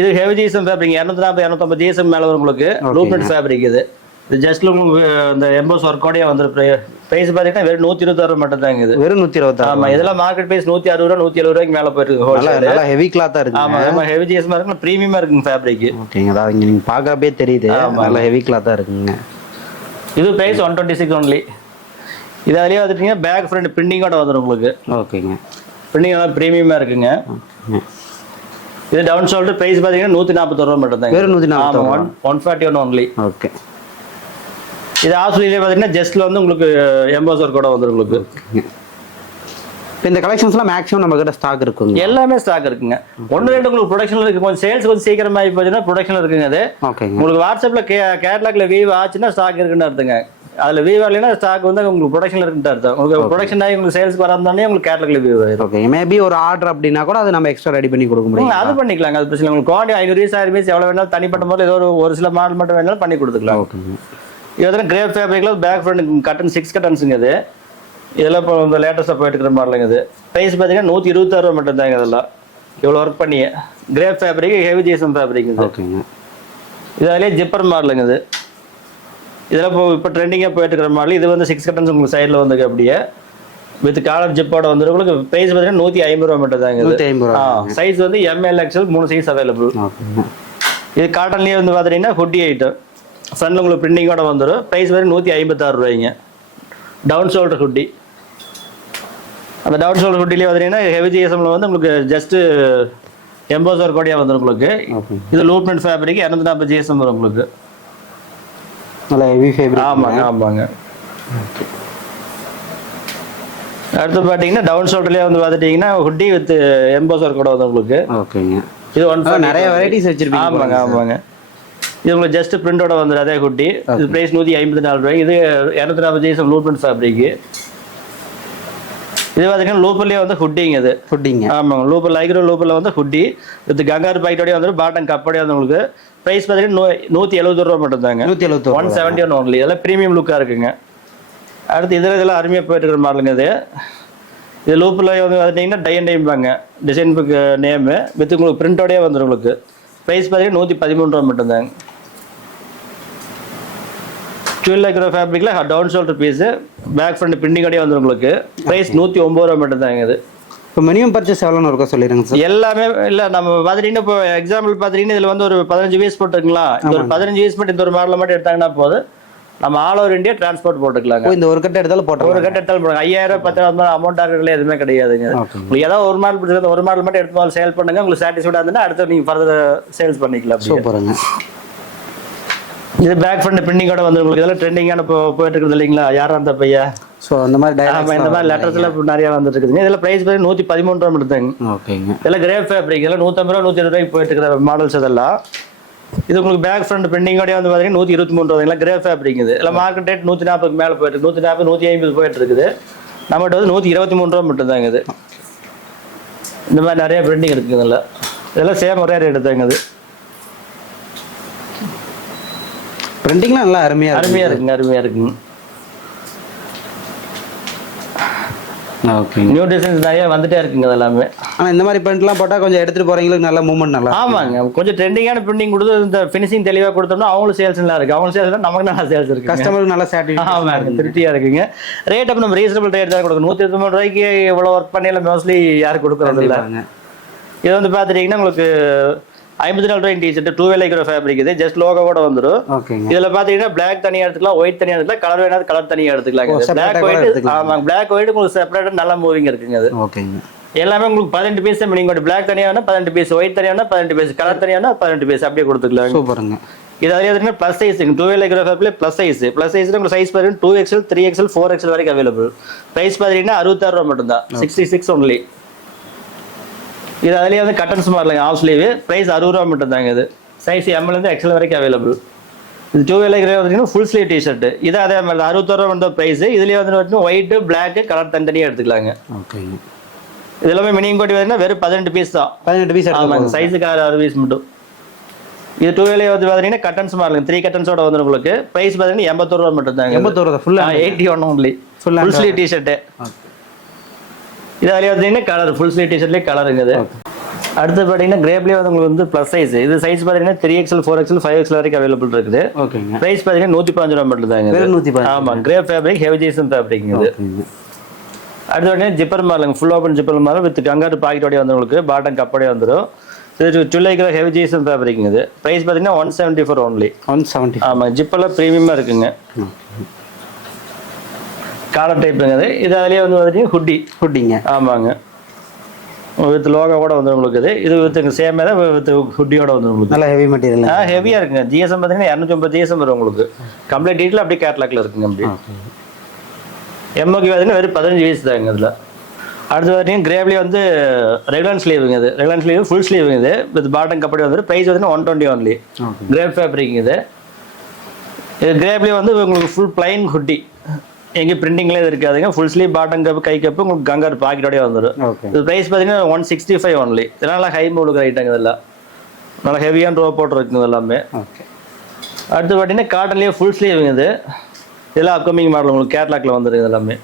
இது ஹெவி ஜிஎஸ்எம் ஃபேப்ரிக் 240 250 GSM மேலே வரும் உங்களுக்கு. ப்ளூ பிரிண்ட் ஃபேப்ரிக் இது. இது ஜஸ்ட் உங்களுக்கு இந்த எம்போஸ் ஒர்க்கோடய வந்துடும். ப்ரைஸ் பார்த்தீங்கன்னா வெறும் 126 ரூபா மட்டும் தாங்க. இது வெறும் 126. ஆமாம். இதெல்லாம் மார்க்கெட் ப்ரைஸ் 160 ரூபா 170 ரூபாய்க்கு மேலே போயிட்டு நல்லா ஹெவி கிளாத்தாக இருக்கு. ஆமாம் ஹெவி ஜிஎஸ்எம் இருக்கு, ப்ரீமியமாக இருக்குங்க ஃபேப்ரிக். ஓகேங்க. அதாவது இங்கே நீங்கள் பார்க்கறப்பே தெரியுது நல்லா ஹெவி கிளாத்தாக இருக்குங்க. இது ப்ரைஸ் 126 ஒன்லி. இது அதுலேயே வந்துட்டீங்கன்னா பேக் ஃப்ரண்ட் பிரிண்டிங்கோட வந்துடும் உங்களுக்கு. ஓகேங்க. பிரிண்டிங் நல்லா ப்ரீமியமாக இருக்குங்க. இது டவுன் ஷோல்டர் ப்ரைஸ் பார்த்தீங்கன்னா 141 ரூபா மட்டும் தாங்க. வெறும் 141. 141 ஒன்லி. ஓகே. இது ஆஸ்திரேலியா பார்த்தீங்கன்னா ஜஸ்ட்ல வந்து உங்களுக்கு எம்போஸ் ஒர்க்கோட வந்துடும் உங்களுக்கு. இப்போ இந்த கலெக்ஷன்ஸ்லாம் மேக்ஸிமம் நம்ம கிட்ட ஸ்டாக் இருக்குங்க. எல்லாமே ஸ்டாக் இருக்குங்க. 1-2 உங்களுக்கு ப்ரொடக்ஷன் இருக்கு. கொஞ்சம் சேல்ஸ் கொஞ்சம் சீக்கிரமா ஆகி போச்சுன்னா ப்ரொடக்ஷன் இருக்குங்க. அது உங்களுக்கு வாட்ஸ்அப்ல கேட்லாக்ல வீவ் ஆச்சுன்னா ஸ்டாக் இருக்குன்னு அர்த்தங்க. அதுல வீவ் இல்லைன்னா ஸ்டாக் வந்து உங்களுக்கு ப்ரொடக்ஷன் இருக்குன்னு அர்த்தம். உங்களுக்கு ப்ரொடக்ஷன் ஆகி உங்களுக்கு சேல்ஸ் வராதானே உங்களுக்கு கேட்லாக்ல வீவ் ஆயிடும். ஓகே. மேபி ஒரு ஆர்டர் அப்படின்னா கூட அது நம்ம எக்ஸ்ட்ரா ரெடி பண்ணி கொடுக்க முடியும். அது பண்ணிக்கலாங்க. அது பிரச்சனை. உங்களுக்கு குவாலிட்டி 500 1000 பீஸ் எவ்வளவு வேணாலும் தனிப்பட்ட முறையில் ஏதோ ஒரு சில மாடல் மட்டும் வேணாலும் பண்ணி கொடுத்துக்கலாம். ஓகே. இதெல்லாம் கிரேப் ஃபேப்ரிக்ல பேக் ஃப்ரண்ட் கட்டன் 6 கட்டன்ஸுங்க. இது இதெல்லாம் இப்போ இந்த லேட்டஸ்ட்டாக போயிட்டு இருக்கிற மாடலுங்க. இது ப்ரைஸ் பார்த்தீங்கன்னா 126 ரூபா மட்டும் தாங்க. இதெல்லாம் இவ்வளோ ஒர்க் பண்ணி crepe fabric heavy GSM fabric. ஓகேங்க. இது அதிலே ஜிப்பர் மாடலுங்க. இது இதெல்லாம் இப்போ ட்ரெண்டிங்காக போயிட்டு இருக்கிற மாடல். இது வந்து 6 கட்டன்ஸ் உங்களுக்கு சைடில் வந்துருக்கு. அப்படியே வித் காலர் ஜிப்போட வந்துடும். உங்களுக்கு பிரைஸ் பார்த்தீங்கன்னா 150 ரூபா மட்டும் தாங்க. 150 ரூபா. சைஸ் வந்து எம்எல் எக்ஸ்எல் 3 சைஸ் அவைலபிள். இது காட்டன்லேயே வந்து பார்த்தீங்கன்னா ஹுட்டி ஐட்டம். ஃப்ரண்ட்ல உங்களுக்கு பிரிண்டிங்கோட வந்துடும். பிரைஸ் வந்து 156 ரூபாய்ங்க. Down shoulder hoodie. அந்த டவுன் ஷோல்டர் ஹுட்டிலேயே பார்த்தீங்கன்னா ஹெவி ஜிஎஸ்எம்ல வந்து உங்களுக்கு ஜஸ்ட் எம்போஸ் ஒர்க் கோடியாக வந்துடும் உங்களுக்கு. இது லூப்மெண்ட் ஃபேப்ரிக் 240 ஜிஎஸ்எம் வரும் உங்களுக்கு. நல்ல ஹெவி ஃபேப்ரிக். ஆமாங்க ஆமாங்க. அடுத்து பார்த்தீங்கன்னா டவுன் ஷோல்டர்லேயே வந்து பார்த்துட்டீங்கன்னா ஹுட்டி வித் எம்போஸ் ஒர்க் கூட வந்து உங்களுக்கு. ஓகேங்க. இது நிறைய வெரைட்டிஸ் வச்சிருப்பீங்க. ஆமாங்க ஆமாங்க. இது உங்களுக்கு ஜஸ்ட் பிரிண்டோட வந்துடும் அதே ஹுட்டி. இது பிரைஸ் 154 ரூபாய். இது 240 ஜிஎஸ்எம் லூப்மெண்ட் ஃபேப்ரிக். இது பார்த்தீங்கன்னா லூப்பர்லேயே வந்து ஹுட்டிங்க. இது ஹுட்டிங்க. ஆமாங்க. லூப்பர் லைக்ரோ லூப்பரில் வந்து ஹுட்டி வித் கங்காரு பாக்கெட்டோடய வந்து பாட்டம் கப்போடய வந்து உங்களுக்கு. ப்ரைஸ் பார்த்தீங்கன்னா 170 ரூபா மட்டும் தாங்க. 170. 171 ஒன்லி. இதெல்லாம் ப்ரீமியம் லுக்காக இருக்குங்க. அடுத்து இதெல்லாம் அருமையாக போயிட்டு இருக்கிற மாடலுங்க. இது லூப்பில் வந்து பார்த்தீங்கன்னா டை அண்ட் டைம்பாங்க டிசைன் புக் நேமு வித் உங்களுக்கு பிரிண்டோடய வந்துடும் உங்களுக்கு. ப்ரைஸ் பார்த்தீங்கன்னா 113 ரூபா மட்டும் தாங்க. 12 லைக்ரோ ஃபேப்ரிக்ல down shoulder piece back front பிரிண்டிங்கோடய வந்துடும் உங்களுக்கு. ப்ரைஸ் 109 ரூபா மட்டும் தாங்க. இது இப்போ மினிமம் பர்ச்சேஸ் எவ்வளோன்னு இருக்கா சொல்லிடுங்க சார். எல்லாமே இல்லை நம்ம பார்த்துட்டீங்கன்னா இப்போ எக்ஸாம்பிள் பார்த்துட்டீங்கன்னா இதில் வந்து ஒரு 15 பீஸ் போட்டுருங்களா. இந்த ஒரு 15 பீஸ் மட்டும் இந்த ஒரு மாடலில் மட்டும் எடுத்தாங்கன்னா போதும். நம்ம ஆல் ஓவர் இந்தியா டிரான்ஸ்போர்ட் போட்டுக்கலாங்க. இந்த ஒரு கட்டை எடுத்தாலும் போட்டோம். ஒரு கட்டை எடுத்தாலும் போடுங்க. 5000 10,000 அமௌண்ட் ஆகிறதுல எதுவுமே கிடையாதுங்க. உங்களுக்கு ஏதாவது ஒரு மாடல் பிடிச்சது ஒரு மாடல் மட்டும் எடுத்து சேல் பண்ணுங்க. உங்களுக்கு சாட்டிஸ்ஃபைடாக இருந்ததுன்னா அடுத்து நீங்கள் ஃபர்தர் சேல்ஸ் பண்ணிக்கலாம். சூப்பருங்க. இது பேக் ஃப்ரண்ட் பிரிண்டிங்கோட வந்து உங்களுக்கு இதெல்லாம் ட்ரெண்டிங்கான போயிட்டு இருக்குது இல்லைங்களா. யாரும் அந்த பையா. ஸோ அந்த மாதிரி இந்த மாதிரி லெட்டர்ஸ்ல நிறைய வந்துட்டு இருக்குதுங்க. இதில் பிரைஸ் பார்த்தீங்கன்னா 113 ரூபா மட்டும் தாங்க. ஓகேங்க. இதெல்லாம் கிரேப் ஃபேப்ரிக். இதெல்லாம் 150 ரூபா 120 ரூபாய்க்கு போயிட்டு இருக்கிற மாடல்ஸ் இதெல்லாம். இது உங்களுக்கு பேக் ஃப்ரண்ட் பிரிண்டிங்கோடய வந்து பார்த்தீங்கன்னா 123 ரூபாய்ங்களா கிரேப் ஃபேப்ரிக். இது இல்லை மார்க்கெட் ரேட் 140 மேலே போயிட்டு 140 150 போயிட்டு இருக்குது. நம்மகிட்ட வந்து 123 ரூபா மட்டும் தாங்க. இது இந்த மாதிரி நிறைய பிரிண்டிங் இருக்குதுல்ல. இதெல்லாம் சேம் ஒரே ரேட் தாங்க. இது பிரிண்டிங்லாம் நல்லா அருமையாக இருக்குங்க. அருமையாக இருக்குங்க. ஓகே. நியூ டிசைன்ஸ் நிறைய வந்துட்டே இருக்குங்க எல்லாமே. ஆனால் இந்த மாதிரி பிரிண்ட்லாம் போட்டால் கொஞ்சம் எடுத்துகிட்டு போகிறவங்களுக்கு நல்ல மூவ்மெண்ட் நல்லா. ஆமாங்க. கொஞ்சம் ட்ரெண்டிங்கான பிரிண்டிங் கொடுத்து இந்த ஃபினிஷிங் தெளிவாக கொடுத்தோம்னா அவங்களுக்கு சேல்ஸ் நல்லா இருக்குது. அவங்க சேல்ஸ் நமக்கு நல்லா சேல்ஸ் இருக்குது. கஸ்டமருக்கு நல்லா சாட்டிஸ்ஃபை. ஆமாங்க. திருப்தியாக இருக்குங்க. ரேட் அப்போ நம்ம ரீசனபிள் ரேட் தான் கொடுக்கணும். 123 ரூபாய்க்கு இவ்வளோ ஒர்க் பண்ணியில் மோஸ்ட்லி யாரும் கொடுக்குறது இல்லைங்க. இது வந்து பார்த்துட்டிங்கன்னா உங்களுக்கு 54 ரூபாய் டிஷர்ட் 2 லைக்ரோ ஃபேப்ரிக். இது ஜஸ்ட் லோகோட வந்துடும். இதில் பார்த்தீங்கன்னா பிளாக் தனியாக எடுத்துக்கலாம், ஒயிட் தனியாக எடுத்துக்கலாம், கலர் வேணாலும் கலர் தனியாக எடுத்துக்கலாங்க. Black white. ஆமாங்க. பிளாக் ஒயிட் உங்களுக்கு செப்பரேட்டாக நல்லா மூவிங் இருக்குங்க. அது ஓகேங்க. எல்லாமே உங்களுக்கு 18 பீஸ் தான். நீங்கள் பிளாக் தனியாக 18 பீஸ், ஒயிட் தனியாக 18 பீஸ், கலர் தனியாக 18 பீஸ் அப்படியே கொடுத்துக்கலாம். சூப்பருங்க. இது அதே plus size 2 lycra fabric plus size. Plus சைஸ்ல உங்களுக்கு சைஸ் பார்த்தீங்கன்னா 2XL 3XL 4XL வரைக்கும் அவைலபிள். ப்ரைஸ் பார்த்தீங்கன்னா 66 ரூபா மட்டும் தான். 66 ஒன்லி. இது அதுலேயே வந்து கட்டன்ஸ் மாடலுங்க. Of sleeve. ப்ரைஸ் 60 ரூபா மட்டும் தாங்க. இது சைஸ் எம்லேருந்து XL வரைக்கும் அவைலபிள். இது 2 லைக்ரோ பார்த்தீங்கன்னா ஃபுல் ஸ்லீவ் டிஷர்ட். இது அதே மாதிரி 61 ரூபா மட்டும் ப்ரைஸ். இதுலேயே வந்து ஒயிட் பிளாக் கலர் தனித்தனியாக எடுத்துக்கலாங்க. ஓகேங்க. இது எல்லாமே மினிமம் கோட்டி பார்த்தீங்கன்னா வெறும் 18 பீஸ் தான். 18 பீஸ். ஆமாங்க. சைஸுக்கு 6 பீஸ் மட்டும். இது 2 வந்து பார்த்தீங்கன்னா கட்டன்ஸ் மாடலுங்க. 3 கட்டன்ஸோட வந்து உங்களுக்கு. ப்ரைஸ் பார்த்தீங்கன்னா 81 ரூபா மட்டும் தாங்க. 81 ரூபா full. 81 only. Full sleeve T-shirt. இது அதுலேயே பார்த்தீங்கன்னா கலர் ஃபுல் ஸ்லீவ் டிஷர்ட்லேயே கலருங்க. இது அடுத்து பார்த்தீங்கன்னா கிரேப்லேயே வந்து உங்களுக்கு வந்து ப்ளஸ் சைஸ். இது சைஸ் பார்த்தீங்கன்னா 3XL 4XL 5XL வரைக்கும் அவைலபிள் இருக்குது. ஓகேங்க. ப்ரைஸ் பார்த்தீங்கன்னா 115 ரூபா மட்டும் தாங்க. ஆமாம். Crepe fabric heavy GSM fabric. இது அடுத்து பார்த்தீங்கன்னா ஜிப்பர் மாடலுங்க. Full open zipper model with kangaroo பாக்கெட்டோடய வந்து உங்களுக்கு பாட்டம் கப்போடய வந்துடும். இது 2 லைக்ரோ ஹெவி ஜிஎஸ்எம் ஃபேப்ரிக். இது ப்ரைஸ் பார்த்தீங்கன்னா 174 ஒன்லி. 170. ஆமாம். ஜிப்பெல்லாம் ப்ரீமியமாக இருக்குங்க. காலர் டைப்புங்க. இது அதுலேயே வந்து பார்த்தீங்கன்னா ஹுட்டிங்க. ஆமாங்க. வித் லோகோட வந்து உங்களுக்கு. இது வித் சேமே தான் வித் ஹுட்டியோட வந்து உங்களுக்கு. நல்ல ஹெவி மெட்டீரியல். ஹெவியாக இருக்குங்க. ஜிஎஸ்எம் பார்த்தீங்கன்னா 250 ஜிஎஸ்எம் வரும் உங்களுக்கு. கம்ப்ளீட் டீட்டெயில் அப்படியே கேட்லாக்ல இருக்குங்க. அப்படி எம்ஓக்கு பார்த்தீங்கன்னா வெறும் 15 பீஸ் தாங்க. இதில் அடுத்து பார்த்தீங்கன்னா கிரேப்லேயே வந்து ரெகுலர் ஸ்லீவுங்க. இது ரெகுலர் ஸ்லீவ் ஃபுல் ஸ்லீவுங்க. இது வித் பாட்டம் கப்படி வந்து ப்ரைஸ் பார்த்தீங்கன்னா 120 ஒன்லி. Grape fabric. இது கிரேப்லேயே வந்து உங்களுக்கு ஃபுல் பிளைன் ஹுட்டி. எங்கே பிரிண்டிங்லேயே இருக்காதுங்க. ஃபுல் ஸ்லீவ் பாட்டம் கப்பு கை கப்பு உங்களுக்கு கங்கார் பாக்கெட்டோடய வந்துடும். இது ப்ரைஸ் பார்த்தீங்கன்னா 165 ஒன்லி. இதெல்லாம் ஹை மூலுக்கு ஐட்டங்க. இதெல்லாம் நல்லா ஹெவியான ரோ போட்டு இருக்குங்க எல்லாமே. ஓகே. அடுத்து பார்த்தீங்கன்னா காட்டன்லேயே ஃபுல் ஸ்லீவுங்க. இது இதெல்லாம் அப்கமிங் மாடல் உங்களுக்கு கேட்லாக்ல வந்துருக்கு எல்லாமே.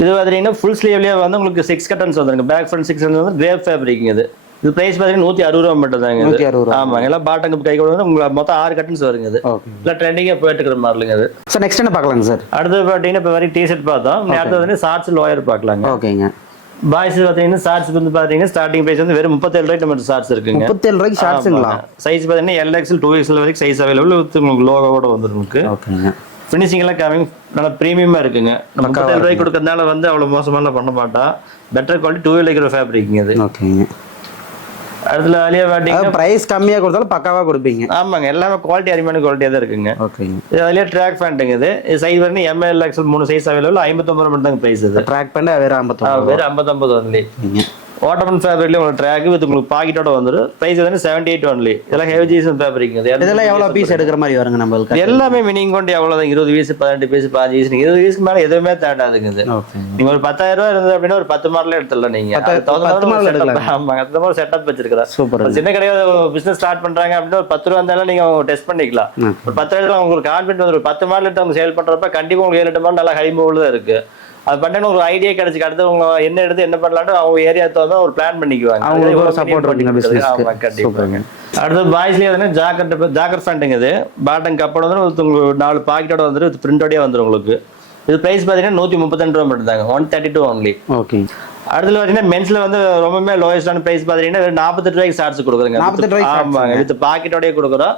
இது பார்த்தீங்கன்னா ஃபுல் ஸ்லீவ்லேயே வந்து உங்களுக்கு 6 கட்டன்ஸ் வந்துருங்க. பேக் ஃப்ரண்ட் 6 வந்து கிரேப் ஃபேப்ரிக். இது இது பிரைஸ் பாத்தீங்கன்னா 160 ரூபா மட்டும் தாங்க. 160 ஆமாங்க. எல்லாம் பாட்டம் கை கூட வந்து உங்களுக்கு மொத்தம் 6 கட்டன்ஸ் வருங்க. இது இல்ல ட்ரெண்டிங்கா போயிட்டு இருக்கிற மாதிரிங்க. அது சார் நெக்ஸ்ட் என்ன பார்க்கலாங்க சார்? அடுத்து பாத்தீங்கன்னா இப்ப வரைக்கும் டி-ஷர்ட் பார்த்தோம். அடுத்து வந்து ஷார்ட்ஸ் லோயர் பார்க்கலாங்க. ஓகேங்க. பாய்ஸ் பாத்தீங்கன்னா ஷார்ட்ஸ் வந்து பாத்தீங்கன்னா ஸ்டார்டிங் பிரைஸ் வந்து வெறும் 37 ரூபாய்க்கு நம்ம ஷார்ட்ஸ் இருக்குங்க. 37 ரூபாய்க்கு ஷார்ட்ஸ்ங்களா? சைஸ் பாத்தீங்கன்னா LXL 2XL வரைக்கும் சைஸ் அவைலபிள் வித் உங்களுக்கு லோகோவோட வந்துரும் உங்களுக்கு. ஓகேங்க. ஃபினிஷிங் எல்லாம் கமிங் நல்லா பிரீமியமா இருக்குங்க. 37 ரூபாய்க்கு கொடுக்கறதுனால வந்து அவ்வளவு மோசமா பண்ண மாட்டா. பெட்டர் குவாலிட்டி 2 லைக்ரோ ஃபேப்ரிக்ங்க இது. ஓகேங்க. அடுத்து அலியா பாத்தீங்கன்னா பிரைஸ் கம்மியா கொடுத்தாலும் பக்காவா கொடுப்பீங்க. ஆமாங்க. எல்லாமே குவாலிட்டி அருமையான குவாலிட்டியா தான் இருக்குங்க. ஓகேங்க. இது அலியா ட்ராக் பேண்ட்ங்க. இது சைஸ் வந்து ML XL 3 சைஸ் அவைலபிள். 59 ரூபாய் மட்டும் தான் பிரைஸ். இது ட்ராக் பேண்ட் வேற 59. வேற 59 ஒன்லி. வாட்டர்மன் ஃபேப்ரிக்ல உங்களுக்கு ட்ராக் வித் உங்களுக்கு பாக்கெட்டோட வந்துரும். பிரைஸ் வந்து 78 ஒன்லி. இதெல்லாம் ஹெவி ஜீசன் ஃபேப்ரிக். இதெல்லாம் எவ்வளவு பீஸ் எடுக்கிற மாதிரி வருங்க நம்மளுக்கு? எல்லாமே மினிமம் கொண்டு எவ்வளவுதான் 20 பீஸ் 18 பீஸ் 15 பீஸ் 20 பீஸ்க்கு மேல எதுவுமே தாண்டாதுங்க. இது நீங்க ஒரு 10,000 ரூபாய் இருந்தது அப்படின்னா ஒரு 10 மாடல் எடுத்துடலாம் நீங்க. 10 மாடல் எடுக்கலாம். ஆமாங்க. அந்த மாதிரி செட்டப் வச்சிருக்கேன். சூப்பர். சின்ன கடையில பிசினஸ் ஸ்டார்ட் பண்றாங்க அப்படின்னா ஒரு 10 ரூபா இருந்தாலும் நீங்க டெஸ்ட் பண்ணிக்கலாம். ஒரு 10,000 உங்களுக்கு கான்ஃபிடன்ட் வந்து ஒரு 10 மாடல் எடுத்து அவங்க சேல் பண்றப்ப கண்டிப்பா உங்களுக்கு 7-8 மாடல் நல்லா ஹை மூவ்ல தான் இருக்கு. அது பண்ணா ஒரு ஐடியா கிடைச்சு அடுத்து அவங்க என்ன எடுத்து என்ன பண்ணலாம்னு அவங்க ஏரியா தோதா ஒரு பிளான் பண்ணிக்குவாங்க. அவங்களுக்கு சப்போர்ட் பண்ணுங்க பிசினஸ்க்கு. ஆமா கண்டிப்பாங்க. அடுத்து பாய்ஸ்லயே வந்து ஜாக்கர் பேண்ட்ங்க. இது பாட்டம் கப்போட வந்து உங்களுக்கு 4 பாக்கெட்டோட வந்துரும். இது பிரிண்டோடயே வந்துரும் உங்களுக்கு. இது பிரைஸ் பாத்தீங்கன்னா 132 ரூபாய் மட்டும் தாங்க. 132 ஒன்லி. ஓகே. அடுத்து பாத்தீங்கன்னா மென்ஸ்ல வந்து ரொம்பவே லோயஸ்டான பிரைஸ் பாத்தீங்கன்னா 48 ரூபாய்க்கு ஷார்ட்ஸ் கொடுக்குறோங்க. 48 ரூபாய்க்கு ஆமாங்க. வித் பாக்கெட்டோடயே கொடுக்குறோம்.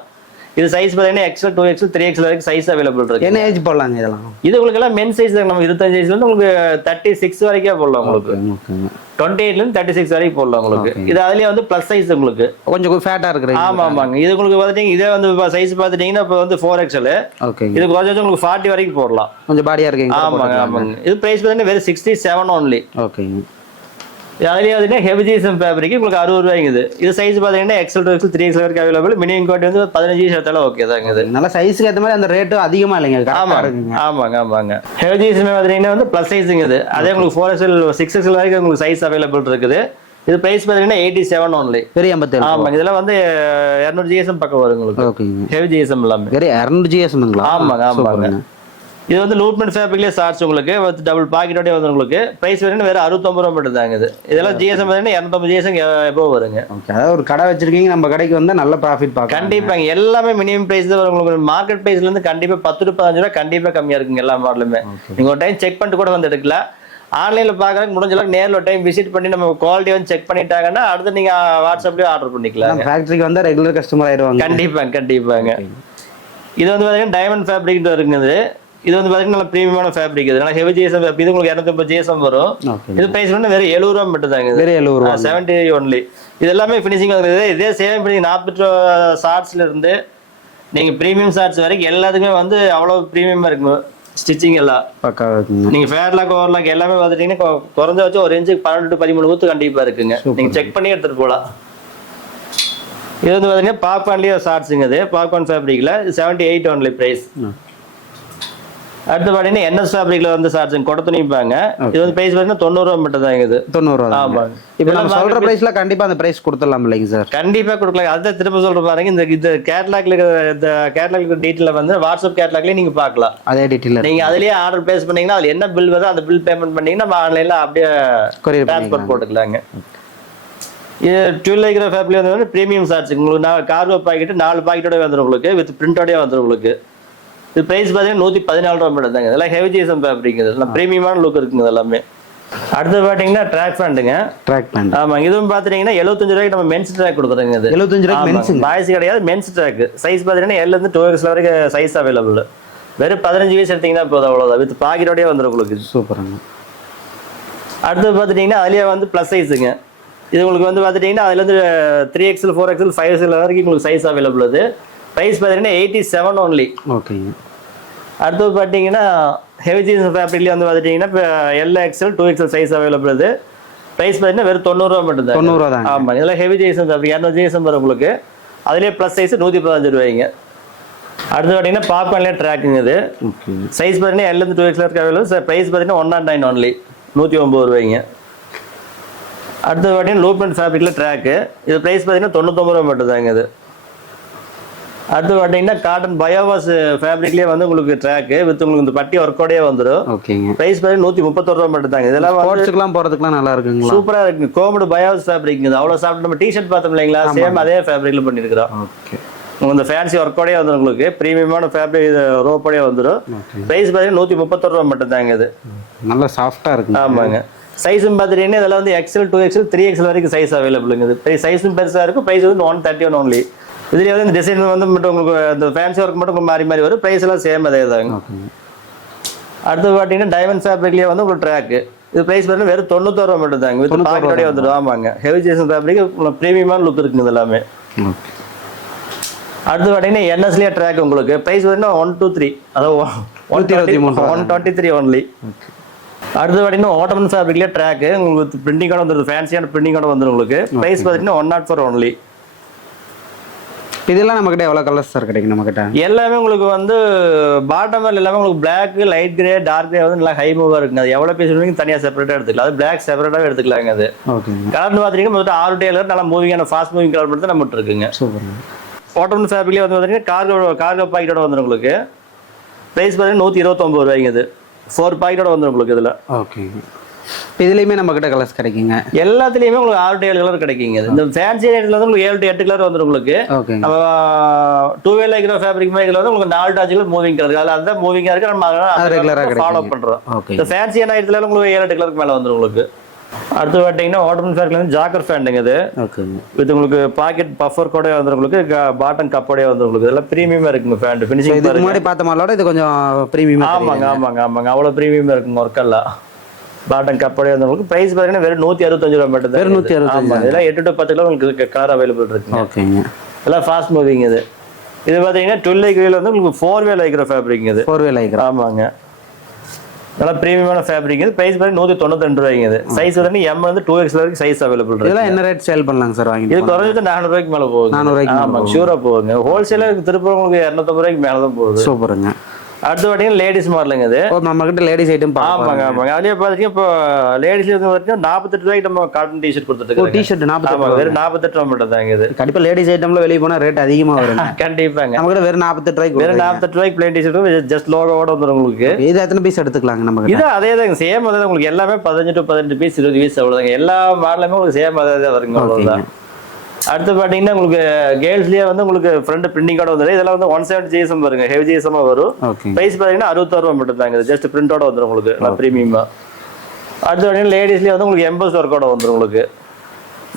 இது சைஸ் பாத்தீங்கன்னா XL 2XL 3XL வரைக்கும் சைஸ் அவைலபிள் இருக்கு. என்ன ஏஜ் போடலாங்க இதெல்லாம்? இது உங்களுக்கு எல்லாம் மென் சைஸ் நம்ம 25 சைஸ்ல இருந்து உங்களுக்கு 36 வரைக்கும் போடலாம் உங்களுக்கு. 28ல இருந்து 36 வரைக்கும் போடலாம் உங்களுக்கு. இது அதுலயே வந்து பிளஸ் சைஸ் உங்களுக்கு கொஞ்சம் ஃபேட்டா இருக்கு. ஆமா ஆமாங்க. இது உங்களுக்கு பாத்தீங்கன்னா இதே வந்து சைஸ் பாத்துட்டீங்கன்னா இப்போ வந்து 4XL. ஓகே. இது கொஞ்சம் உங்களுக்கு 40 வரைக்கும் போடலாம். கொஞ்சம் பாடியா இருக்கீங்க. ஆமாங்க ஆமாங்க. இது பிரைஸ் பாத்தீங்கன்னா வெறும் 67 ஒன்லி. ஓகேங்க. அதுலயே வந்து ஹெவி ஜீசன் ஃபேப்ரிக் உங்களுக்கு 60 ரூபாய்ங்க. இது சைஸ் பாத்தீங்கன்னா XL 2XL 3XL வரைக்கும் அவைலபிள். மினிமம் குவாலிட்டி வந்து 15 எடுத்தாலும் ஓகே தாங்க. இது நல்ல சைஸ்க்கு ஏத்த மாதிரி அந்த ரேட் அதிகமா இல்லைங்க. ஆமாங்க ஆமாங்க. ஹெவி ஜீசன் பாத்தீங்கன்னா வந்து பிளஸ் சைஸ்ங்க. இது அதே உங்களுக்கு 4XL 6XL வரைக்கும் உங்களுக்கு சைஸ் அவைலபிள் இருக்குது. இது பிரைஸ் பாத்தீங்கன்னா 87 ஒன்லி. வெறும் 87. ஆமாங்க. இதெல்லாம் வந்து 200 GSM பக்கம் வரும் உங்களுக்கு. ஓகேங்க. ஹெவி GSM எல்லாமே வெறும் 200 GSMங்களா? ஆமாங்க ஆமாங்க. இது வந்து லூட்மெண்ட் ஃபேப்ரிக்லயே ஷார்ட்ஸ் உங்களுக்கு டபுள் பாக்கெட்டோடய வந்து உங்களுக்கு பிரைஸ் வேணும் வேற 69 ரூபாய் மட்டும் தாங்க. இது இதெல்லாம் GSM பார்த்தீங்கன்னா 250 GSM எபோவ் வருங்க. அதாவது ஒரு கடை வச்சிருக்கீங்க நம்ம கடைக்கு வந்து நல்ல ப்ராஃபிட் பார்க்கலாம். கண்டிப்பாங்க. எல்லாமே மினிமம் பிரைஸ் தான் உங்களுக்கு. மார்க்கெட் பிரைஸ்ல இருந்து கண்டிப்பா 10 to 15 ரூபாய் கண்டிப்பா கம்மியா இருக்குங்க எல்லா மாடலுமே. நீங்க ஒரு டைம் செக் பண்ணிட்டு கூட வந்து எடுக்கலாம். ஆன்லைன்ல பாக்குறதுக்கு முடிஞ்ச அளவுக்கு நேர்ல ஒரு டைம் விசிட் பண்ணி நம்ம குவாலிட்டி வந்து செக் பண்ணிட்டாங்கன்னா அடுத்து நீங்க வாட்ஸ்அப்லயே ஆர்டர் பண்ணிக்கலாம். ஃபேக்டரிக்கு வந்து ரெகுலர் கஸ்டமர் ஆயிடுவாங்க. கண்டிப்பாங்க கண்டிப்பாங்க. இது வந்து பாத்தீங்கன்னா டைமண்ட் ஃபேப்ரிக் இருக்குது. இது வந்து பாத்தீங்கன்னா நல்ல பிரீமியமான ஃபேப்ரிக். இது நல்ல ஹெவி GSM. இது உங்களுக்கு 250 GSM வரும். இது பிரைஸ் வந்து வேற 70 ரூபாய் மட்டும் தாங்க. வேற 70 ரூபாய். 70 ஒன்லி. இது எல்லாமே ஃபினிஷிங் இருக்குது. இதே சேம் பண்ணி 40 ஷார்ட்ஸ்ல இருந்து நீங்க பிரீமியம் ஷார்ட்ஸ் வரைக்கும் எல்லாத்துக்குமே வந்து அவ்வளவு பிரீமியமா இருக்கும். ஸ்டிச்சிங் எல்லாம் பக்காவா இருக்குங்க. நீங்க ஃபேர்லாக் ஓவர்லாக் எல்லாமே பாத்துட்டீங்கன்னா குறைஞ்ச வச்சு ஒரு இன்ச்சுக்கு 12 to 13 ஊத்து கண்டிப்பா இருக்குங்க. நீங்க செக் பண்ணி எடுத்துட்டு போலாம். இது வந்து பாத்தீங்கன்னா பாப்கார்ன்லயே ஷார்ட்ஸ்ங்க. இது பாப்கார்ன் ஃபேப்ரிக்ல 78 ஒன்லி பிரைஸ். அடுத்து பாத்தீங்கன்னா NS ஃபேப்ரிக்ல வந்து ஷார்ட்ஸ் கொடை துணிப்பாங்க. இது வந்து பிரைஸ் பாத்தீங்கன்னா 90 ரூபாய் மட்டும் தான். இது 90 ரூபாய். ஆமா. இப்போ நம்ம சொல்ற பிரைஸ்ல கண்டிப்பா அந்த பிரைஸ் கொடுத்துடலாம் இல்லைங்க சார்? கண்டிப்பா கொடுக்கலாம். அதான் திரும்ப சொல்ற பாருங்க. இந்த கேட்டலாக்ல இந்த கேட்டலாக் டீடைல்ல வந்து வாட்ஸ்அப் கேட்டலாக்லயே நீங்க பார்க்கலாம். அதே டீடைல் நீங்க அதுலயே ஆர்டர் பிளேஸ் பண்ணீங்கன்னா அதுல என்ன பில் வருதோ அந்த பில் பேமெண்ட் பண்ணீங்கன்னா நம்ம ஆன்லைன்ல அப்படியே ட்ரான்ஸ்ஃபர் போட்டுக்கலாங்க. இது 12 லைக்ரா ஃபேப்ரிக் வந்து பிரீமியம் ஷார்ட்ஸ் உங்களுக்கு கார்கோ பாக்கெட் 4 பாக்கெட்டோட வந்துரும் உங்களுக்கு. வித் பிரிண்டோடய வந்துரும் உங்களுக்கு. இது பிரைஸ் பாத்தீங்கன்னா 114 ரூபாய் மட்டும் தாங்க. இதெல்லாம் ஹெவி GSM ஃபேப்ரிக். இதெல்லாம் பிரீமியமான லுக் இருக்குங்க எல்லாமே. அடுத்து பாத்தீங்கன்னா ட்ராக் பேண்ட்டுங்க. Track pant. ஆமா. இதுவும் பாத்தீங்கன்னா 75 ரூபாய்க்கு நம்ம மென்ஸ் ட்ராக் கொடுக்குறோங்க. இது 75 ரூபாய்க்கு மென்ஸ். பாய்ஸ் கிடையாது மென்ஸ் ட்ராக். சைஸ் பாத்தீங்கன்னா L இருந்து 2XL வரைக்கும் சைஸ் அவைலபிள். வெறும் 15 பீஸ் எடுத்தீங்கன்னா போதும். அவ்வளவுதான். வித் பாக்கெட்டோடயே வந்துரும் உங்களுக்கு. சூப்பருங்க. அடுத்து பாத்துட்டீங்கன்னா அதுலயே வந்து பிளஸ் சைஸுங்க. இது உங்களுக்கு வந்து பாத்துட்டீங்கன்னா அதுல இருந்து 3XL 4XL 5XL வரைக்கும் உங்களுக்கு சைஸ் அவைலபிள். அது பிரைஸ் பாத்தீங்கன்னா 87 ஒன்லி. ஓகேங்க. அடுத்து பாத்தீங்கன்னா ஹெவி ஜீன்ஸ் ஃபேப்ரிக்ல வந்து பாத்தீங்கன்னா LXL 2XL சைஸ் அவைலபிள். அது பிரைஸ் பாத்தீங்கன்னா வெறும் 90 ரூபாய் மட்டும் தான். 90 ரூபாய் தான். ஆமா. இதெல்லாம் ஹெவி ஜீன்ஸ் ஃபேப்ரிக் 200 GSM வரும் உங்களுக்கு. அதுலயே பிளஸ் சைஸ் 115 ரூபாய்ங்க. அடுத்து பாத்தீங்கன்னா பாப்கார்ன்ல ட்ராக்குங்க. இது சைஸ் பாத்தீங்கன்னா L இருந்து 2XL வரைக்கும் அவைலபிள். பிரைஸ் பாத்தீங்கன்னா 109 ஒன்லி. 109 ரூபாய்ங்க. அடுத்து பாத்தீங்கன்னா லூப்மெண்ட் ஃபேப்ரிக்ல ட்ராக். இது பிரைஸ் பாத்தீங்கன்னா 99 ரூபாய் மட்டும் தாங்க. இது அடுத்து பாத்தீங்கன்னா காட்டன் பயோவாஸ் ஃபேப்ரிக்லயே வந்து உங்களுக்கு ட்ராக் வித் உங்களுக்கு இந்த பட்டி ஒர்க்கோடயே வந்துடும். ஓகேங்க. பிரைஸ் பாத்தீங்கன்னா 131 ரூபா மட்டும் தாங்க. இதெல்லாம் ஸ்போர்ட்ஸ்க்குலாம் போறதுக்குலாம் நல்லா இருக்குங்களா? சூப்பரா இருக்கு. கோமடு பயோவாஸ் ஃபேப்ரிக் இது அவ்வளவு சாப்பிட்டு நம்ம டிஷர்ட் பார்த்தோம் இல்லைங்களா, சேம் அதே ஃபேப்ரிக்ல பண்ணிருக்கிறோம். ஓகே. இந்த ஃபேன்சி ஒர்க்கோடயே வந்துடும் உங்களுக்கு. பிரீமியமான ஃபேப்ரிக் இது ரோப்போடயே வந்துடும். பிரைஸ் பாத்தீங்கன்னா 131 ரூபா மட்டும் தாங்க. இது நல்லா சாஃப்டா இருக்கு. ஆமாங்க. சைஸும் பார்த்துட்டீங்கன்னா இதெல்லாம் வந்து XL 2XL 3XL வரைக்கும் சைஸ் அவைலபிளுங்க. இது சைஸும் பெருசா இருக்கும். பிரைஸ் வந்து 131 ஒன்லி. இதுலேயே வந்து டிசைன் வந்து மட்டும் உங்களுக்கு அந்த ஃபேன்சி ஒர்க் மட்டும் மாறி மாறி வரும். ப்ரைஸ் எல்லாம் சேம் அதே தாங்க. அடுத்து பார்த்தீங்கன்னா டைமண்ட் ஃபேப்ரிக்லேயே வந்து உங்களுக்கு ட்ராக் இது ப்ரைஸ் பார்த்தீங்கன்னா வெறும் 91 ரூபா மட்டும் தாங்க. வித் பாக்கெட்டோடய வந்துடும். ஆமாங்க. ஹெவி ஜேசன் ஃபேப்ரிக் ப்ரீமியமான லுக் இருக்குங்க இது எல்லாமே. அடுத்து பார்த்தீங்கன்னா NSலயே ட்ராக் உங்களுக்கு ப்ரைஸ் பார்த்தீங்கன்னா 123 அதாவது 123 ஒன்லி. அடுத்து பார்த்தீங்கன்னா ஓட்டமன் ஃபேப்ரிக்லேயே ட்ராக் உங்களுக்கு பிரிண்டிங்கோட வந்துடும். ஃபேன்சியான பிரிண்டிங்கோட வந்துடும் உங்களுக்கு. ப்ரைஸ் பார்த்தீங்கன்னா 104 ஒன்லி. இதெல்லாம் நம்மகிட்ட எவ்வளவு கலர்ஸ் சார் கிடைக்கும்? நம்மகிட்ட எல்லாமே உங்களுக்கு வந்து பாட்டம் எல்லாமே உங்களுக்கு black, light grey, dark grey வந்து நல்லா ஹை மூவா இருக்குங்க. அது எவ்வளவு பீஸ் வேணுங்க தனியா செப்பரேட்டா எடுத்துக்கலாம். அது பிளாக் செப்பரேட்டாவே எடுத்துக்கலாங்க. அது கலர்னு பாத்தீங்கன்னா மொத்தம் 6 டேலர் நல்லா மூவிங்கான ஃபாஸ்ட் மூவிங் கலர் மட்டும் நம்மகிட்ட இருக்குங்க. சூப்பர். ஓட்டமன் ஃபேப்ரிக்லயே வந்து பாத்தீங்கன்னா கார்கோ பாக்கெட்டோட வந்துடும் உங்களுக்கு. பிரைஸ் பாத்தீங்கன்னா 129 ரூபாய்ங்க. இது 4 பாக்கெட்டோட வந்துடும் உங்களுக்கு. இதுல ஓகே. இதுலயுமே நம்ம கிட்ட கலர்ஸ் கிடைக்குங்க. எல்லாத்துலயுமே உங்களுக்கு 6 to 7 கலர் கிடைக்குங்க. இந்த ஃபேன்சி ஐட்டம்ல வந்து உங்களுக்கு 7 to 8 கலர் வந்துடும் உங்களுக்கு. நம்ம 2 வே லைக்ரோ ஃபேப்ரிக் மாதிரி வந்து உங்களுக்கு 4 to 5 கலர் மூவிங் கலர். அதுல அந்த மூவிங்கா இருக்கு. நம்ம ரெகுலரா ஃபாலோ பண்றோம். இந்த ஃபேன்சி ஐட்டத்துல உங்களுக்கு 7 to 8 கலருக்கு மேல வந்துடும் உங்களுக்கு. அடுத்து பார்த்தீங்கன்னா ஓட்டமன் ஃபேப்ரிக்ல வந்து ஜாக்கர் ஃபேண்டுங்க. இது இது உங்களுக்கு பாக்கெட் பஃபர் கூட வந்துடும் உங்களுக்கு. பாட்டம் கப்போடயே வந்துடும் உங்களுக்கு. இதெல்லாம் பிரீமியமா இருக்குங்க ஃபேண்ட். ஃபினிஷிங் இதுக்கு முன்னாடி பார்த்த மாடலோட இது கொஞ்சம் பிரீமியம். ஆமாங்க ஆமாங்க ஆமாங்க. அவ்வளவு பிரீமியமா இருக்குங்க ஒர்க் எல்லாம். பாட்டம் கப்போடயே வந்துடும். பிரைஸ் பார்த்தீங்கன்னா வெறும் 165 ரூபா மட்டும் தான். 165. இதெல்லாம் 8 to 10 கிலோ உங்களுக்கு கலர் அவைலபிள் இருக்குங்க. ஓகேங்க. இதெல்லாம் ஃபாஸ்ட் மூவிங். இது இது பார்த்தீங்கன்னா 12 லைக்ரோல வந்து உங்களுக்கு 4 வே லைக்ரோ ஃபேப்ரிக். இது 4 வே லைக்ரோ. ஆமாங்க. நல்லா பிரீமியமான ஃபேப்ரிக். இது பிரைஸ் பார்த்தீங்கன்னா 192 ரூபாய்ங்க. இது சைஸ் வந்து M வந்து 2XL வரைக்கும் சைஸ் அவைலபிள் இருக்கு. இதெல்லாம் என்ன ரேட் சேல் பண்ணலாங்க சார்? வாங்கி இது குறைஞ்சது 400 ரூபாய்க்கு மேல போகுது. 400 ரூபாய்க்கு. ஆமாங்க ஷூரா போகுங்க. ஹோல்சேலர் திருப்பூர் உங்களுக்கு 250 ரூபாய்க்கு மேல தான் போகுது. சூப்பருங்க. அடுத்து பார்த்தீங்கன்னா லேடிஸ் மாடலுங்க. இது நம்ம கிட்ட லேடிஸ் ஐட்டம். ஆமாங்க ஆமாங்க. அதுலேயே பார்த்தீங்கன்னா இப்போ லேடிஸ்ல இருந்து பார்த்தீங்கன்னா 48 ரூபாய்க்கு நம்ம காட்டன் டிஷர்ட் கொடுத்துட்டு டிஷர்ட் 48 வெறும் 48 ரூபா மட்டும் தாங்க. இது கண்டிப்பா லேடிஸ் ஐட்டம்ல வெளியே போனா ரேட் அதிகமா வரும். கண்டிப்பாங்க. நம்ம கிட்ட வெறும் 48 ரூபாய்க்கு வெறும் 48 ரூபாய்க்கு பிளைன் டிஷர்ட் ஜஸ்ட் லோகோவோட வந்துடும் உங்களுக்கு. இது எத்தனை பீஸ் எடுத்துக்கலாங்க? நம்ம இது அதே தாங்க சேம். அதாவது உங்களுக்கு எல்லாமே 15 to 18 பீஸ் 20 பீஸ் அவ்வளவுதாங்க. எல்லா மாடலுமே உங்களுக்கு சேம் அதே தான் வருங்க. அவ்வளவுதான். அடுத்து பாத்தீங்கன்னா உங்களுக்கு கேர்ள்ஸ்லயே வந்து உங்களுக்கு ஃப்ரண்ட் பிரிண்டிங்கோட வந்துடும். இதெல்லாம் வந்து 170 GSM வருங்க. ஹெவி GSM வரும். பிரைஸ் பாத்தீங்கன்னா 66 ரூபா மட்டும் தாங்க. ஜஸ்ட் பிரிண்டோட வந்துடும் உங்களுக்கு. பிரீமியமா. அடுத்து பாத்தீங்கன்னா லேடிஸ்லயே வந்து உங்களுக்கு எம்போஸ் ஒர்க்கோட வந்துடும் உங்களுக்கு.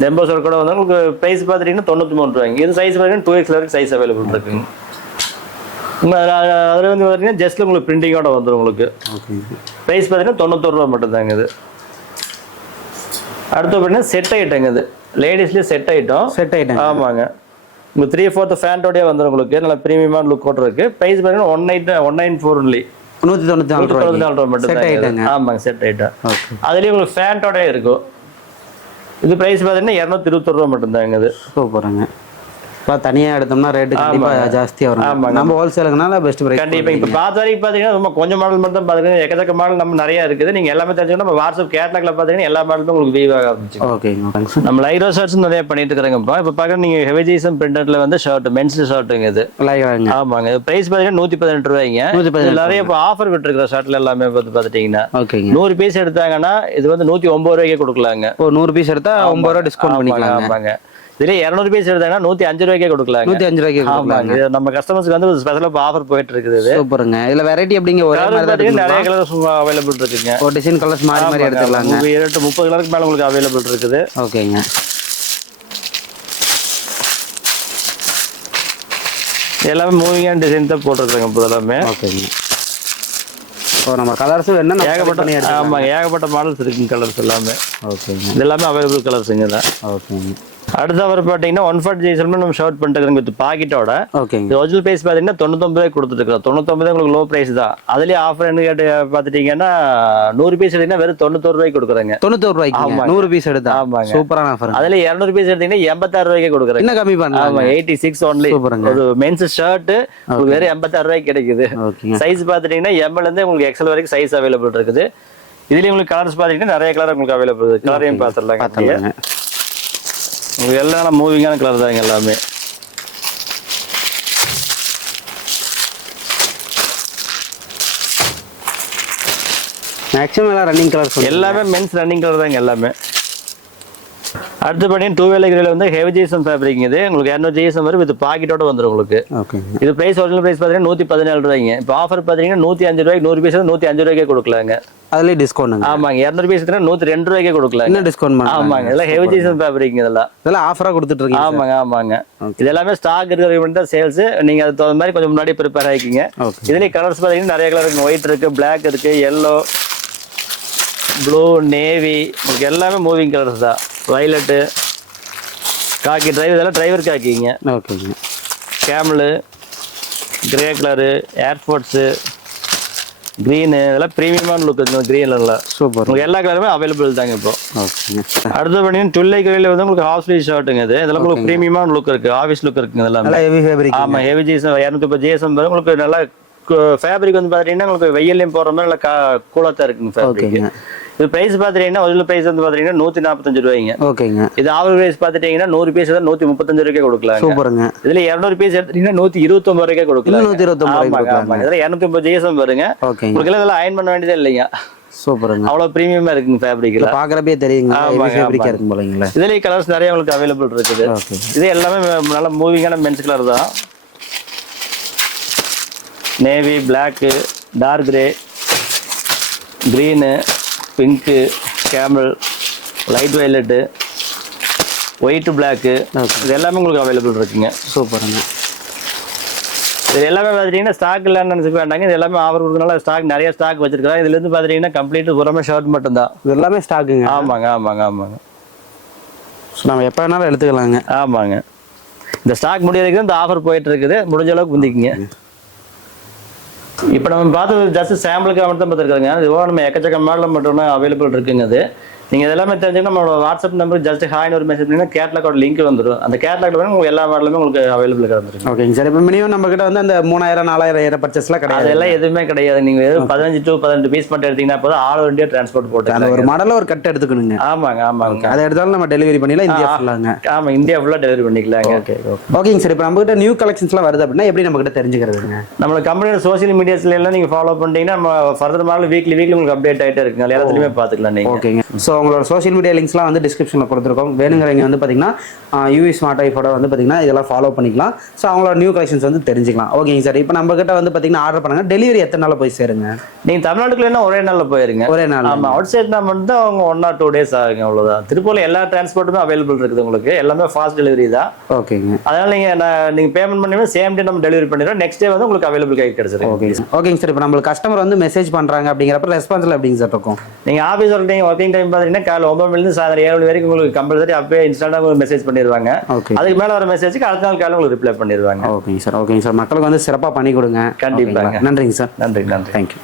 எம்போஸ் ஒர்க்கோட வந்து உங்களுக்கு பிரைஸ் பாத்தீங்கன்னா 93 ரூபாய்ங்க. இது சைஸ் பாத்தீங்கன்னா 2XL வரைக்கும் சைஸ் அவைலபிள் இருக்குங்க. அதுல வந்து பாத்தீங்கன்னா ஜஸ்ட் உங்களுக்கு பிரிண்டிங்கோட வந்துடும் உங்களுக்கு. பிரைஸ் பாத்தீங்கன்னா 91 ரூபா மட்டும் தாங்க. இது அடுத்து பாத்தீங்கன்னா செட் ஐட்டங்க. இது லேடிஸ்லயே செட் ஐட்டம். ஆமாங்க. உங்க 3/4 ஃபேண்டோடயே வந்துடும் உங்களுக்கு. நல்ல பிரீமியமான லுக் கூட இருக்கு. பிரைஸ் பாத்தீங்கன்னா 194 ஒன்லி. 194 ரூபா மட்டும் தான். ஆமாங்க செட் ஐட்டம். அதுலயே உங்களுக்கு ஃபேண்டோடயே இருக்கும். இது பிரைஸ் பாத்தீங்கன்னா 221 ரூபா மட்டும் தாங்க. இது சூப்பருங்க. இப்போ தனியாக எடுத்தோம்னா ரேட்டு கண்டிப்பாக ஜாஸ்தியாக வரும். ஆமாம். நம்ம ஹோல்சேலுக்குனால பெஸ்ட் பிரைஸ் கண்டிப்பாக. இப்போ பார்த்த வரைக்கும் பார்த்தீங்கன்னா ரொம்ப கொஞ்சம் மாடல் மட்டும் தான் பார்த்துக்கணும். எக்கச்சக்க மாடல் நம்ம நிறைய இருக்குது. நீங்கள் எல்லாமே தெரிஞ்சுக்கணும். நம்ம வாட்ஸ்அப் கேட்லாக்ல பார்த்தீங்கன்னா எல்லா மாடலுமே உங்களுக்கு வியூ ஆக ஆரம்பிச்சு. ஓகேங்க. நம்ம லைரோ ஷர்ட்ஸ் நிறைய பண்ணிட்டு இருக்கிறாங்கப்பா. இப்போ பார்க்க நீங்கள் ஹெவி ஜீசம் பிரிண்டட்ல வந்து ஷர்ட் மென்ஸ் ஷர்ட்டுங்க. இது ஆமாங்க. பிரைஸ் பார்த்தீங்கன்னா 118 ரூபாய்ங்க. நிறைய இப்போ ஆஃபர் விட்டுருக்கிற ஷர்ட்ல எல்லாமே பார்த்துட்டீங்கன்னா 100 பீஸ் எடுத்தாங்கன்னா இது வந்து 109 ரூபாய்க்கே கொடுக்கலாங்க. 100 பீஸ் எடுத்தா 9 ரூபா டிஸ்கவுண்ட் பண்ணிக்கலாம். ஆமாங்க. இதுல 200 பீஸ் எடுத்தாங்கன்னா 105 ரூபாய்க்கே கொடுக்கலாம். 105 ரூபாய்க்கு. ஆமாங்க. நம்ம கஸ்டமர்ஸ்க்கு வந்து ஸ்பெஷலா ஆஃபர் போயிட்டு இருக்குது. சூப்பருங்க. இதுல வெரைட்டி அப்படிங்க ஒரே மாதிரி தான் நிறைய கலர்ஸ் அவைலபிள் இருக்குங்க. ஒரு டிசைன் கலர்ஸ் மாறி மாறி எடுத்துக்கலாம். 30 கலருக்கு மேல உங்களுக்கு அவைலபிள் இருக்குது. ஓகேங்க. எல்லாமே மூவிங்கான டிசைன் தான் போட்டுருக்காங்க இப்போ எல்லாமே. ஓகேங்க. இப்போ நம்ம கலர்ஸ் என்ன ஏகப்பட்ட. ஆமாங்க. ஏகப்பட்ட மாடல்ஸ் இருக்குங்க கலர்ஸ் எல்லாமே. ஓகேங்க. இது எல்லாமே அவைலபிள் கலர்ஸுங்க தான். ஓகேங்க. அடுத்த அவர் பார்த்தீங்கன்னா 140 GSM நம்ம ஷார்ட் பண்ணிட்டு வித் பாக்கெட்டோட. ஓகேங்க. ஒரிஜினல் பிரைஸ் பார்த்தீங்கன்னா 99 ரூபாய்க்கு கொடுத்துட்டு இருக்கோம். 99 உங்களுக்கு லோ பிரைஸ் தான். அதுலயே ஆஃபர் என்ன கேட்டு பார்த்துட்டீங்கன்னா 100 பீஸ் எடுத்தீங்கன்னா வெறும் 91 ரூபாய்க்கு கொடுக்குறாங்க. 91 ரூபாய்க்கு 100 பீஸ் எடுத்தா. ஆமாங்க. சூப்பரான ஆஃபர். அதுல 200 பீஸ் எடுத்தீங்கன்னா 86 ரூபாய்க்கு கொடுக்குறாங்க. என்ன கம்மி பண்ணலாம்? ஆமா 86 ஒன்லி. ஒரு மென்ஸ் ஷர்ட் உங்களுக்கு வெறும் 86 ரூபாய்க்கு கிடைக்குது. சைஸ் பார்த்துட்டீங்கன்னா M இருந்து உங்களுக்கு XL வரைக்கும் சைஸ் அவைலபிள் இருக்குது. இதுலயும் உங்களுக்கு கலர்ஸ் பார்த்தீங்கன்னா நிறைய கலர் உங்களுக்கு அவைலபிள் இருக்குது. கலரையும் பார்த்துடலாம். உங்களுக்கு எல்லாம் மூவிங்கான கலர் தாங்க எல்லாமே. மேக்ஸிமம் எல்லாம் ரன்னிங் கலர்ஸ் எல்லாமே மென்ஸ் ரன்னிங் கலர் தாங்க எல்லாமே. அடுத்து பார்த்தீங்கன்னா 2 வேலை கிரேல வந்து ஹெவி ஜிஎஸ்எம் ஃபேப்ரிக் இது உங்களுக்கு 200 ஜிஎஸ்எம் வரும் வித் பாக்கெட்டோட வந்துடும் உங்களுக்கு. இது பிரைஸ் ஒரிஜினல் பிரைஸ் பார்த்தீங்கன்னா 114 ரூபாய்ங்க. இப்போ ஆஃபர் பார்த்தீங்கன்னா 105 ரூபாய்க்கு 100 பீஸ் 105 ரூபாய்க்கே கொடுக்கலாங்க. அதுலேயே டிஸ்கவுண்ட். ஆமாங்க 200 பீஸ் 102 ரூபாய்க்கே கொடுக்கலாம். என்ன டிஸ்கவுண்ட்? ஆமாங்க இதெல்லாம் ஹெவி ஜிஎஸ்எம் ஃபேப்ரிக் இதெல்லாம் ஆஃபரா கொடுத்துட்டு இருக்கீங்க. ஆமாங்க ஆமாங்க இது எல்லாமே ஸ்டாக் இருக்கிற தான் சேல்ஸ். நீங்க அது தகுந்த மாதிரி கொஞ்சம் முன்னாடி ப்ரிப்பேர் ஆகிக்கிங்க. இதுலேயே கலர்ஸ் பார்த்தீங்கன்னா நிறைய கலர் இருக்கு. ஒயிட் இருக்கு, பிளாக் இருக்கு, எல்லோ, ப்ளூ, நேவி, உங்களுக்கு எல்லாமே மூவிங் கலர்ஸ் தான். வயலட்டு, காக்கி, டிரைவர் இதெல்லாம் டிரைவர் காக்கிங்க. ஓகேங்க. கேமலு, கிரே கலரு, ஏர்ஃபோர்ட்ஸு, க்ரீனு இதெல்லாம் ப்ரீமியமான லுக் இருக்குது. க்ரீனில் சூப்பர். உங்களுக்கு எல்லா கலருமே அவைலபிள் தாங்க இப்போ. ஓகேங்க. அடுத்து பார்த்தீங்கன்னா 12 கிரேல வந்து உங்களுக்கு ஹாஃப் ஸ்லீவ் ஷர்ட்டுங்க. இதெல்லாம் உங்களுக்கு ப்ரீமியமான லுக் இருக்குது. ஆஃபீஸ் லுக் இருக்குங்க இதெல்லாம். Heavy fabric. ஆமாம் ஹெவி ஜிஎஸ்எம் 250 ஜிஎஸ்எம் வரும் உங்களுக்கு. நல்லா ஃபேப்ரிக் வந்து பார்த்தீங்கன்னா உங்களுக்கு வெயிலையும் போகிற மாதிரி நல்லா கூலாக தான் இருக்குங்க ஃபேப்ரிக். இது பிரைஸ் பாத்துட்டீங்கன்னா ஒரிஜினல் பிரைஸ் வந்து பாத்தீங்கன்னா 145 ரூபாய்ங்க. ஓகேங்க. இது ஆவரேஜ் பிரைஸ் பாத்துட்டீங்கன்னா 100 பீஸ் 135 ரூபாய்க்கு கொடுக்கலாம். சூப்பருங்க. இதுல 200 பீஸ் எடுத்தீங்கன்னா 129 ரூபாய்க்கு கொடுக்கலாம். 129 ரூபாய்க்கு. இதுல 250 ஜிஎஸ்எம் வருங்க. உங்களுக்கு இதெல்லாம் அயன் பண்ண வேண்டியதே இல்லைங்க. சூப்பருங்க. அவ்வளவு பிரீமியமா இருக்குங்க ஃபேப்ரிக்ல. பாக்குறப்பே தெரியுங்க ஃபேப்ரிக்கா இருக்கும் போலீங்களா. இதுல கலர்ஸ் நிறைய உங்களுக்கு அவைலபிள் இருக்குது. இது எல்லாமே நல்ல மூவிங்கான மென்ஸ் கலர் தான். Navy, black, dark grey, green, pink, camel, light violet, white, black இது எல்லாமே உங்களுக்கு அவைலபிள் இருக்குங்க. சூப்பருங்க. இது எல்லாமே பார்த்துட்டீங்கன்னா ஸ்டாக் இல்லைன்னு நினச்சிக்க வேண்டாங்க. இது எல்லாமே ஆஃபர் கொடுக்கறனால ஸ்டாக் நிறைய ஸ்டாக் வச்சிருக்காங்க. இதுல இருந்து பார்த்தீங்கன்னா கம்ப்ளீட் புறமே ஷர்ட் மட்டும் தான். இது எல்லாமே ஸ்டாக்குங்க. ஆமாங்க ஆமாங்க ஆமாங்க. நம்ம எப்போ வேணாலும் எடுத்துக்கலாங்க. ஆமாங்க இந்த ஸ்டாக் முடியறதுக்கு இந்த ஆஃபர் போயிட்டு இருக்குது. முடிஞ்ச அளவுக்கு முந்திக்குங்க. இப்போ நம்ம பார்த்து ஜஸ்ட் சாம்பிளுக்கு மட்டும் தான் பார்த்துருக்காங்க. இதுவோ நம்ம எக்கச்சக்க மாடல் மட்டும் அவைலபிள் இருக்குங்க. அது நீங்கள் இதெல்லாமே தெரிஞ்சுன்னா நம்மளோட வாட்ஸ்அப் நம்பருக்கு ஜஸ்ட் ஹாய்னு ஒரு மெசேஜ் பண்ணிங்கன்னா கேட்லாகோட லிங்க் வந்துடும். அந்த கேட்லாக் வந்து உங்களுக்கு எல்லா மாடலுமே உங்களுக்கு அவைலபிள் கிடந்துருக்கு. ஓகேங்க சார். இப்போ மினிமம் நம்ம கிட்ட வந்து அந்த 3000 4000 பர்ச்சேஸ்லாம் கிடையாது. அதெல்லாம் எதுவுமே கிடையாது. நீங்கள் வெறும் 15 to 18 பீஸ் மட்டும் எடுத்தீங்கன்னா போதும் ஆல் ஓவர் இந்தியா டிரான்ஸ்போர்ட் போட்டு அந்த ஒரு மாடலில் ஒரு கட் எடுத்துக்கணுங்க. ஆமாங்க ஆமாங்க. அதை எடுத்தாலும் நம்ம டெலிவரி பண்ணிடலாம். இந்தியா ஃபுல்லாங்க. ஆமாம் இந்தியா ஃபுல்லாக டெலிவரி பண்ணிக்கலாங்க. ஓகே ஓகேங்க சார். இப்போ நம்ம கிட்ட நியூ கலெக்ஷன்ஸ்லாம் வருது அப்படின்னா எப்படி நம்ம கிட்ட தெரிஞ்சுக்கிறதுங்க? நம்ம கம்பெனியோட சோசியல் மீடியாஸ்ல எல்லாம் நீங்கள் ஃபாலோ பண்ணிட்டீங்கன்னா நம்ம ஃபர்தர் மாடல் வீக்லி உங்களுக்கு அப்டேட் ஆகிட்டே இருக்குங்க. எல்லாத்துலையுமே பார்த்துக்கலாம் நீங்கள். ஓகேங்க. ஸோ உங்களோட சோசியல் மீடியா லிங்க்ஸ்லாம் வந்து டிஸ்கிரிப்ஷனில் கொடுத்துருக்கோம். வேணுங்கிறவங்க வந்து பார்த்தீங்கன்னா யூவி ஸ்மார்ட் ஐஃபோட வந்து பார்த்தீங்கன்னா இதெல்லாம் ஃபாலோ பண்ணிக்கலாம். ஸோ அவங்களோட நியூ கலெக்ஷன்ஸ் வந்து தெரிஞ்சுக்கலாம். ஓகேங்க சார். இப்போ நம்ம கிட்ட வந்து பார்த்தீங்கன்னா ஆர்டர் பண்ணுங்க. டெலிவரி எத்தனை நாள் போய் சேருங்க? நீங்கள் தமிழ்நாட்டுக்குள்ளே ஒரே நாளில் போயிருங்க. ஒரே நாள். ஆமாம் அவுட் சைட்னா மட்டும் அவங்க 1 or 2 days ஆகுங்க. அவ்வளோதான். திருப்பூரில் எல்லா டிரான்ஸ்போர்ட்டுமே அவைலபிள் இருக்குது உங்களுக்கு. எல்லாமே ஃபாஸ்ட் டெலிவரி தான். ஓகேங்க. அதனால நீங்கள் பேமெண்ட் பண்ணி சேம் டே நம்ம டெலிவரி பண்ணிடுறோம். நெக்ஸ்ட் டே வந்து உங்களுக்கு அவைலபிள் கை கிடைச்சிருக்கு. ஓகேங்க சார். இப்போ நம்மளுக்கு கஸ்டமர் வந்து மெசேஜ் பண்ணுறாங்க அப்படிங்கிறப்ப ரெஸ்பான்ஸ்ல எப்படிங்க சார் இருக்கும்? நீங்கள் ஆஃபீஸ் ஒர்க்கிங் டைம் பார்த்தீங்கன்னா காலை 9 மணிலேருந்து சாயந்தரம் 7 மணி வரைக்கும் உங்களுக்கு கம்பல்சரி அப்பவே இன்ஸ்டால்டாக உங்களுக்கு மெசேஜ் பண்ணிடுவாங்க. அதுக்கு மேலே ஒரு மெசேஜுக்கு அடுத்த நாள் காலையில் உங்களுக்கு ரிப்ளை பண்ணிடுவாங்க. ஓகேங்க சார். ஓகேங்க சார். மக்களுக்கு வந்து சிறப்பாக பண்ணி கொடுங்க. கண்டிப்பாங்க. நன்றிங்க சார். நன்றி. தேங்க்யூ.